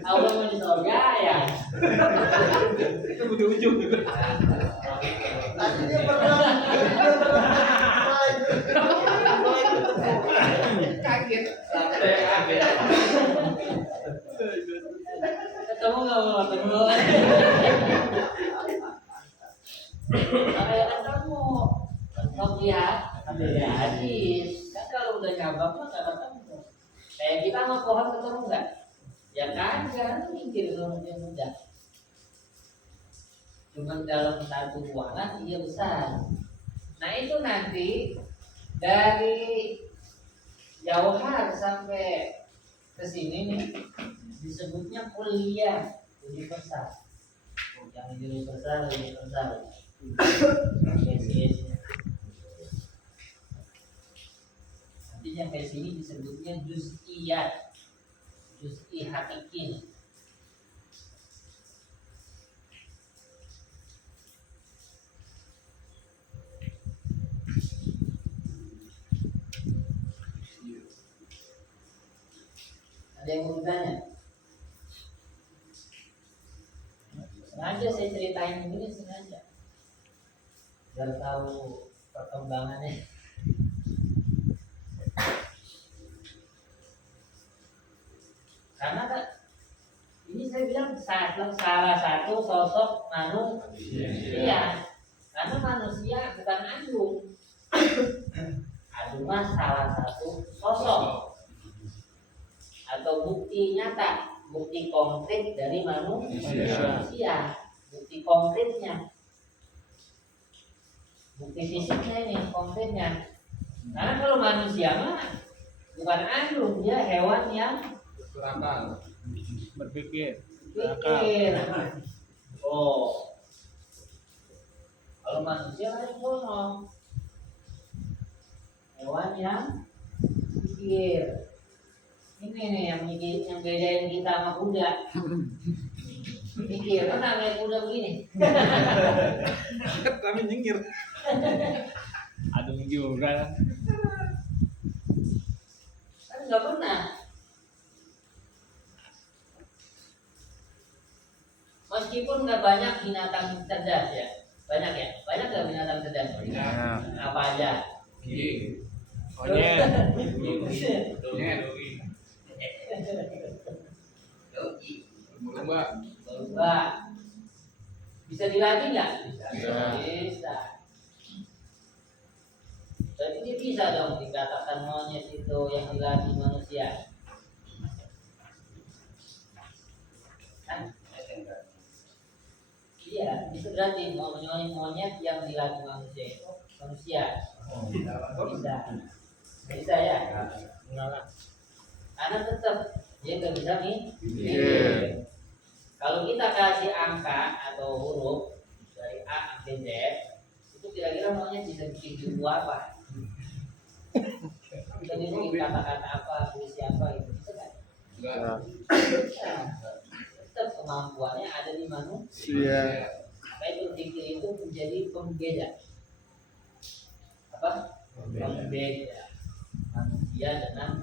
Allah mau di surga ya. Itu ujung-ujung. Tadi dia pernah Kaget. Ketemu nggak mau ketemu? Kayak ketemu. Kalau lihat, hadis. Kan kalau udah nyabak mah nggak ketemu. Kayak kita mau pohon ketemu nggak? Ya kan, jangan mikir kalau dia mudah. Cuma dalam satu ruangan dia besar. Nah itu nanti dari Jauhar sampai ke sini nih disebutnya kuliah universal. Yang universal. Spesiesnya. Nanti sampai sini disebutnya juz'iyat. Juz'i hakiki. Ada yang mau bertanya? Sengaja saya ceritain begini sengaja biar tahu perkembangannya. Karena ini saya bilang salah satu sosok manusia. Karena manusia bukan adung. Adung mah salah satu sosok atau bukti nyata, bukti konkret dari manusia. Bukti konkretnya, bukti fisiknya ini konkretnya. Karena kalau manusia mah bukan adung, dia hewan yang Berakal. Berpikir. pikir. Oh, kalau manusia kan bohong, hewan yang pikir. Ini nih yang bedain kita sama kuda. Pikir, pernah lihat kuda begini? Kami nyengir. Adung juga. Kan nggak pernah. Meskipun nggak banyak binatang cerdas ya, banyak nggak binatang cerdas? Apa aja? Monyet. Berubah. Bisa dilatih nggak? Bisa. Berarti dia bisa dong dikatakan monyet itu yang dilatih manusia. Kan? Iya, itu berarti monyet yang dilatih manusia itu manusia. Bisa ya? Karena tetap dia nggak bisa nih. Kalau kita kasih angka atau huruf dari A sampai Z, itu kira-kira monyet bisa bikin buku apa? Kita bikin kata-kata apa, puisi apa itu bisa kan? Ya. Bisa. Tetap kemampuannya ada di manusia. Makanya berpikir itu menjadi pembeda. Apa? Pembeda. Manusia dengan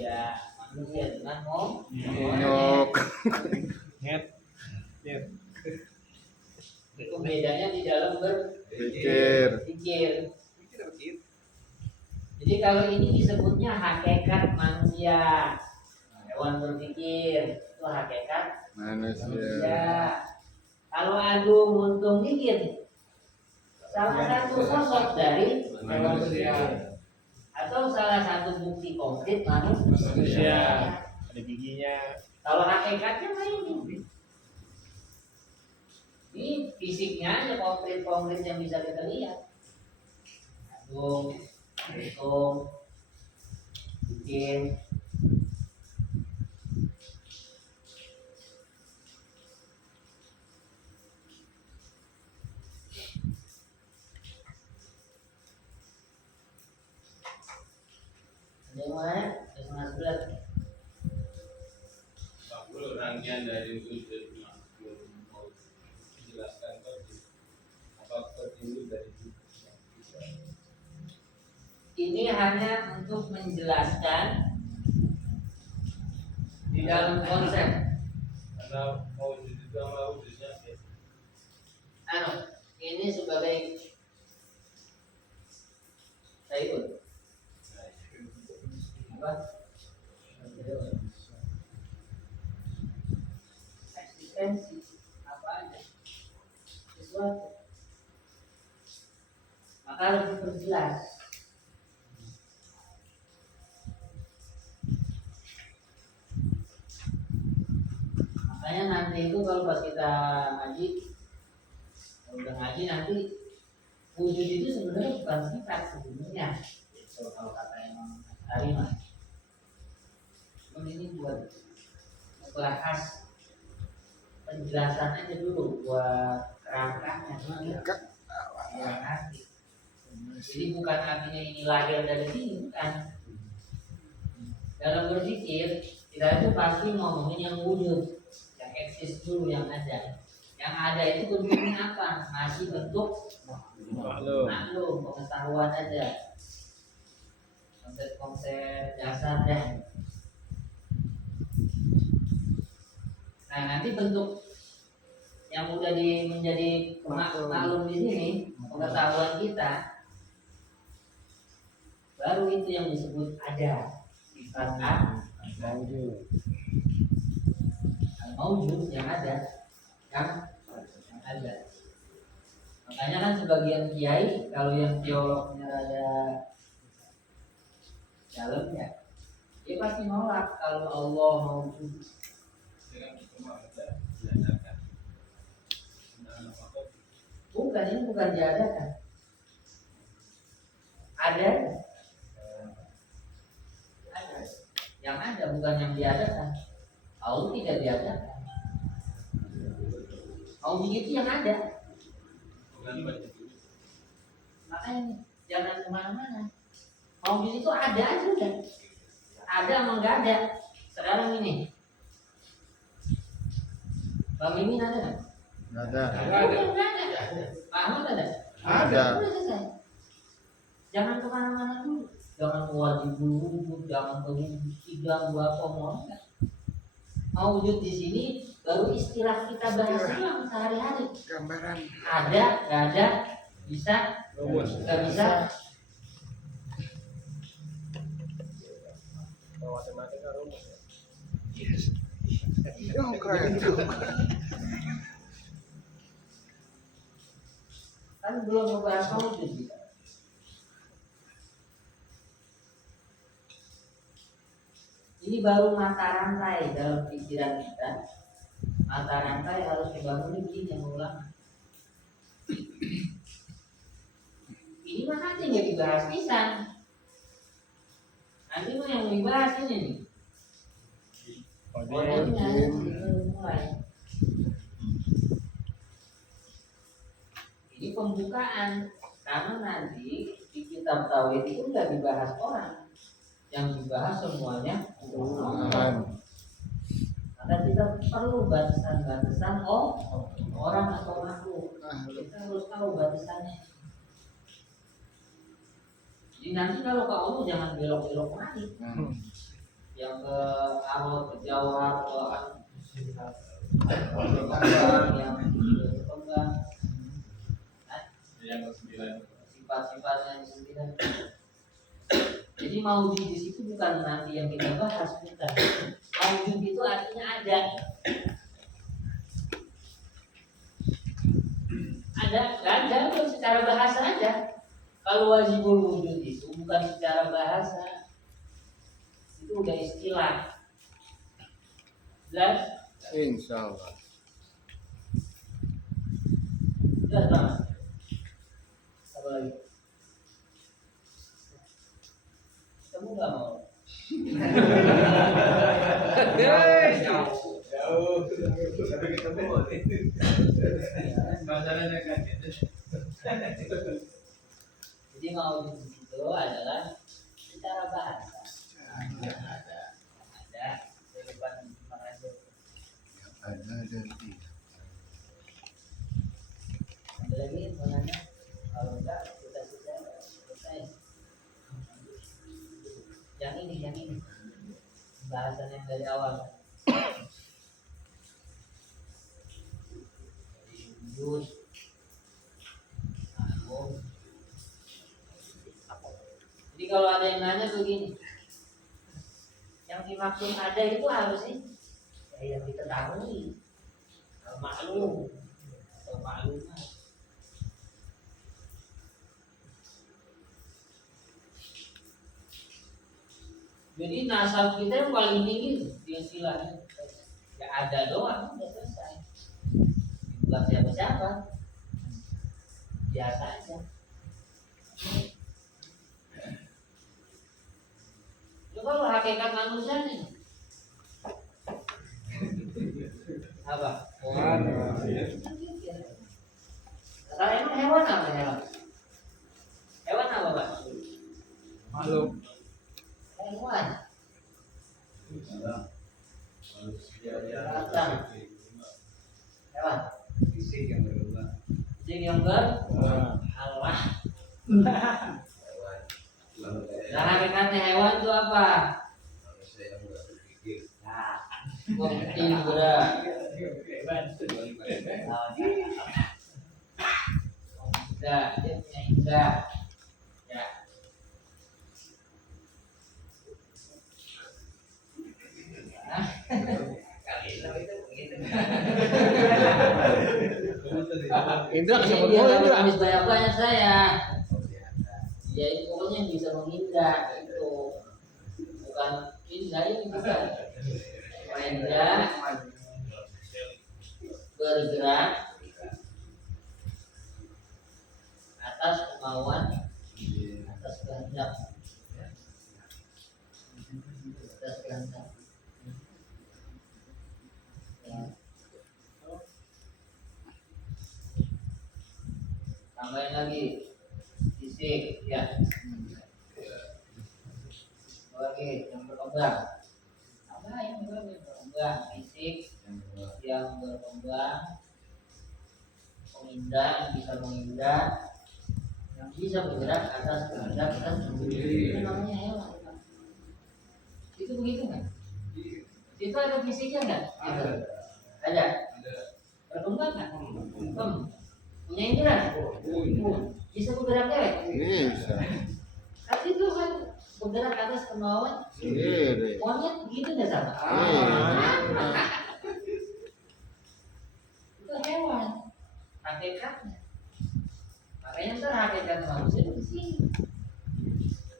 ya manusia dengan Monyok. Net. Net. itu bedanya di dalam Pikir. berpikir. Jadi kalau ini disebutnya hakikat manusia, hewan berpikir itu hakikat Manusia. manusia. Kalau Agung Untung mikir, salah satu sosok dari hewan berpikir atau salah satu bukti konkret manusia. Ada giginya. Kalau hakikatnya mah ini fisiknya aja konkret yang bisa kita lihat. Agung, Untung, bikin. Ada yang mana? Yang mana sebelah? Rangkaian dari itu mau dijelaskan tadi apa petinju dari Ini hanya untuk menjelaskan di dalam konsep. karena mau juga mau wujudnya Ini sebagai sayur. Apa? Eksistensi apa aja sesuatu. Maka harus diperjelas. Makanya nanti itu kalau pas kita ngaji, kalau udah ngaji nanti wujud itu sebenarnya bukan sifat sebenarnya. Itu kalau kata Imam Asy'ari mah. Ini buat bahas penjelasan aja dulu buat kerangkanya ya nanti. Jadi bukan artinya ini lahir dari sini, bukan. Dalam berpikir kita itu pasti ngomongin yang wujud, yang eksis dulu, yang ada. Yang ada itu bentuknya apa? Masih bentuk maklum, pengetahuan aja. Konsep-konsep dasar deh. Nah nanti bentuk yang udah menjadi maklum di sini, pengetahuan kita, baru itu yang disebut ada. Sifat al-mawjud yang ada, yang ada. Makanya kan sebagian kiai kalau yang teolognya ada dalamnya, dia pasti nolak kalau Allah mawjud. Bukan, ini bukan diadakan. Ada. Yang ada bukan yang diadakan. Allah tidak diadakan. Mawjud itu yang ada. Makanya jangan kemana-mana. Mawjud itu ada aja udah. Ada sama nggak ada. Sekarang ini Bang Mimin ada nggak? Nggak ada. Nggak ada. Pak Ahmad ada? Ada. Udah selesai. Jangan kemana-mana dulu. Jangan wajib dulu, jangan tiga apa mau enggak. Mau wujud di sini baru istilah kita bahas doang sehari-hari. Gambaran. Ada, nggak ada, bisa, nggak bisa. Matematika rumus. Oh, keren juga. Kan belum membahas wujud kita. Ini baru mata rantai dalam pikiran kita. Mata rantai harus dibangun begini yang ulama. Ini mah nanti nggak dibahas pisan. Nanti mah yang dibahas ini nih. Kodenya mulai. Ini pembukaan karena nanti di kitab tauhid itu nggak dibahas orang. yang dibahas semuanya Tuhan. maka kita perlu batasan-batasan orang atau makhluk. Kita harus tahu batasannya. Jadi nanti kalau ke Allah jangan belok-belok lagi. Yang ke Arab, ke Jawa, ke yang berkembang. Yang ke-9. Sifat-sifatnya yang 9. Jadi maujud di situ bukan nanti yang kita bahas, bukan. Maujud itu artinya ada. Ada itu secara bahasa aja. Kalau wajibul wujud itu bukan secara bahasa, itu udah istilah. Jelas? Insya Allah. Jelas banget. Apa lagi? Kamu nggak mau? Jauh. Sampai ketemu. Masalahnya kan gitu. Jadi mau di situ adalah secara bahasa. Ada di depan mengajar. Ada dan tidak. Ada lagi mau nanya? Kalau enggak kita sudah selesai. Yang ini bahasan yang dari awal. Wujud, jadi kalau ada yang nanya begini, yang dimaksud ada itu harusnya yang kita ketahui, maklum atau maklumat. Jadi nasab kita yang paling tinggi dia istilahnya ya ada doang udah selesai. Bukan siapa-siapa, biasa aja. Lu kalau hakikat manusia nih apa? Kalau emang hewan apa hewan? Hewan apa Pak? Makhluk. Hewan. Hewan. Fisik yang berubah. Jadi yang Allah. Nah, hakikatnya hewan itu apa? Nah, indra. Dia punya indra. Ya. Indra kasih Ini dia ngomong Indra. habis banyak-banyak saya. Ya itu pokoknya yang bisa menghindar itu bukan ini saya ini bukan. Menghindar bergerak atas kemauan atas kehendak atas kehendak. Ya. Tambahin lagi fisik ya. Oke, yang berkembang. Apa yang berkembang? Fisik yang berkembang, mengindah, yang bisa mengindah, yang bisa bergerak atas kehendak kita sendiri. Itu namanya hewan. Itu begitu nggak? Itu ada fisiknya nggak? Ada. Berkembang nggak? Punya indera? Bisa bergerak ya? Bisa. Tapi itu kan bergerak atas kemauan Sendiri. monyet gitu nggak sama? Itu hewan hakikatnya. Makanya ntar hakikat manusia di sini.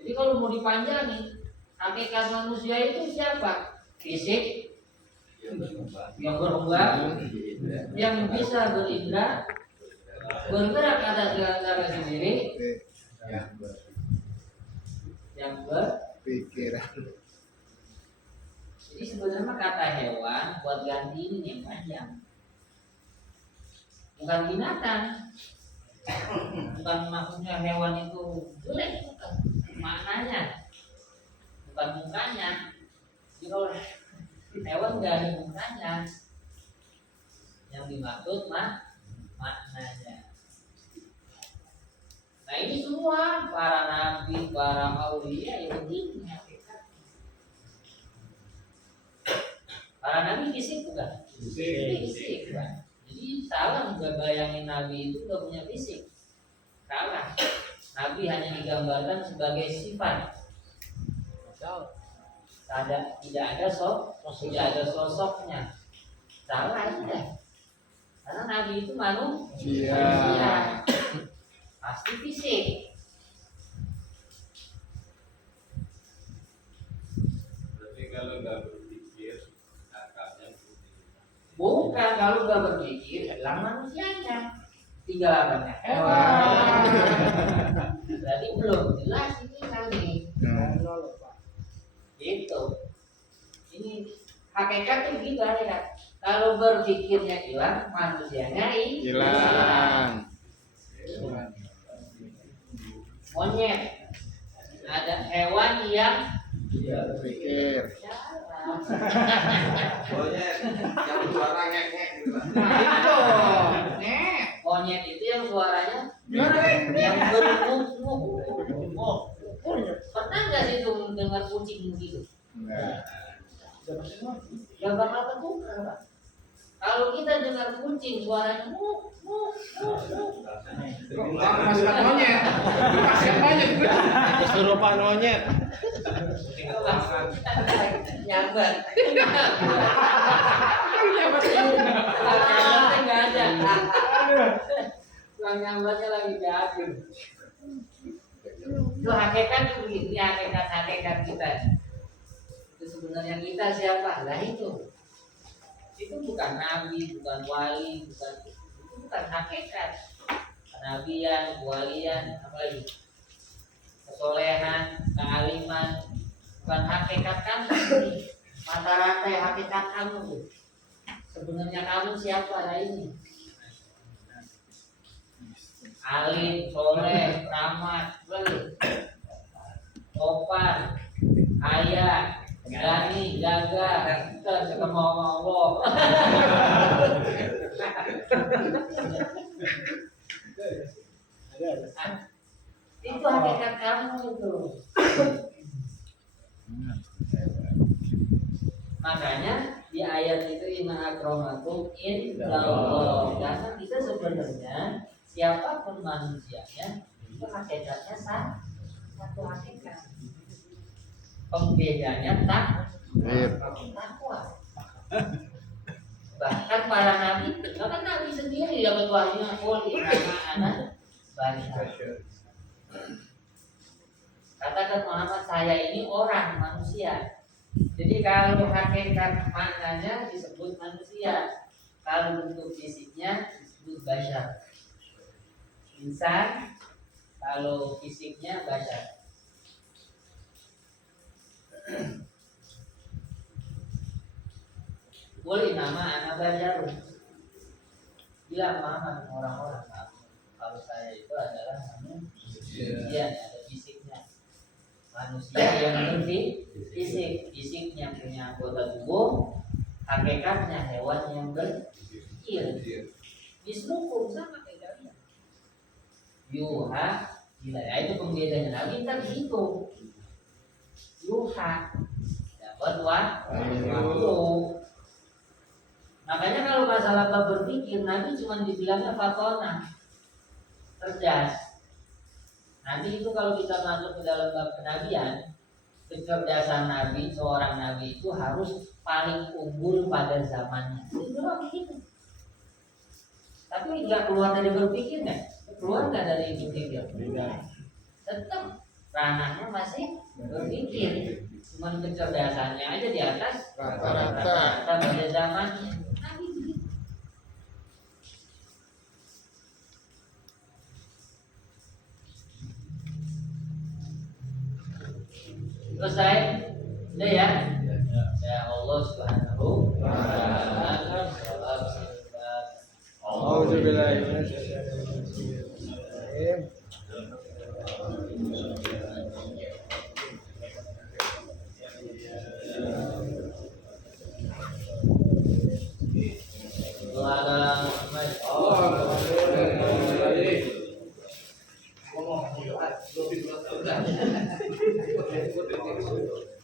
Jadi kalau mau dipanjangin, hakikat manusia itu siapa? Fisik yang berkembang, yang bisa berindra, bergerak atas kehendak sendiri, yang Pikiran. Jadi sebenarnya kata hewan buat ganti ini yang panjang, bukan binatang, bukan maksudnya hewan itu jelek, bukan maknanya, bukan bukan mukanya. Jadi kalau hewan nggak ada mukanya, yang dimaksud maknanya. Nah ini semua para nabi, para aulia yang begini hakikat. Para nabi fisik bukan? Fisik kan? Jadi salah juga bayangin nabi itu nggak punya fisik. Salah. Nabi hanya digambarkan sebagai sifat. Tidak ada sosoknya. Salah aja. Karena nabi itu manusia. Pasti fisik. Berarti kalau nggak berpikir, akalnya Bukan, kalau nggak berpikir adalah manusianya. Tinggal apanya? Hewan. Berarti belum jelas ini kami. Gitu. Ini hakikat tuh gitu ya. Kalau berpikirnya hilang, manusianya Hilang. Monyet. Ada hewan yang Pikir. Pokoknya yang suara ngek-ngek gitu lah. Itu. Monyet itu yang suaranya yang bermuk-muk. Pernah nggak sih tuh dengar kucing begitu? Ya bakal ketukar, Pak. Kalau kita dengar kucing suaranya muk. Kasihan monyet. Kasihan monyet. Kesurupan monyet. Nyamber. Nggak ada. Tukang nyambernya lagi nggak ada. Itu hakikat tuh begitu ya, hakikat kita. Itu sebenarnya kita siapa? Lah itu bukan nabi, bukan wali, itu bukan hakikat. Kenabian, kewalian, apalagi kesolehan, kealiman, bukan hakikat kamu. Mata rantai hakikat kamu. Sebenarnya kamu siapa? Lah ini alim, soleh, ramah, sopan, kaya, berani, gagah, kita ketemu sama Allah. Itu hakikat kamu itu. Makanya di ayat itu inna akramakum indallah. Karena kita sebenarnya siapapun manusianya itu hakikatnya satu hakikat. Pembedanya takwa. Bahkan para nabi, bahkan nabi sendiri dapat wahyu nama anak bashar. Katakan Muhammad, saya ini orang manusia. Jadi kalau hakikat maknanya disebut manusia, kalau bentuk fisiknya disebut bashar. Insan, kalau fisiknya bashar. Boleh nama anak bashar. Bilang Muhammad orang-orang, kalau saya itu adalah manusia, ada fisiknya. Manusia yang fisiknya punya anggota tubuh, hakikatnya hewan yang berpikir. Bismukum sama kayak kalian. Yuha, gila ya, itu pembedanya. Nabi kan gitu. Yuha, dapat wahyu. Makanya kalau masalah bab berpikir, Nabi cuma dibilangnya fatona, cerdas. Nanti itu kalau kita masuk ke dalam bab kenabian, kecerdasan Nabi, seorang Nabi itu harus paling unggul pada zamannya. Itu begitu. Tapi nggak keluar dari berpikir nggak? Keluar nggak dari berpikir? Tetap ranahnya masih berpikir. Cuma kecerdasannya aja di atas rata-rata pada zamannya. Nabi begitu. Selesai? Udah ya? Ya Allah Subhanahu wa ta'ala. Alhamdulillah. loh.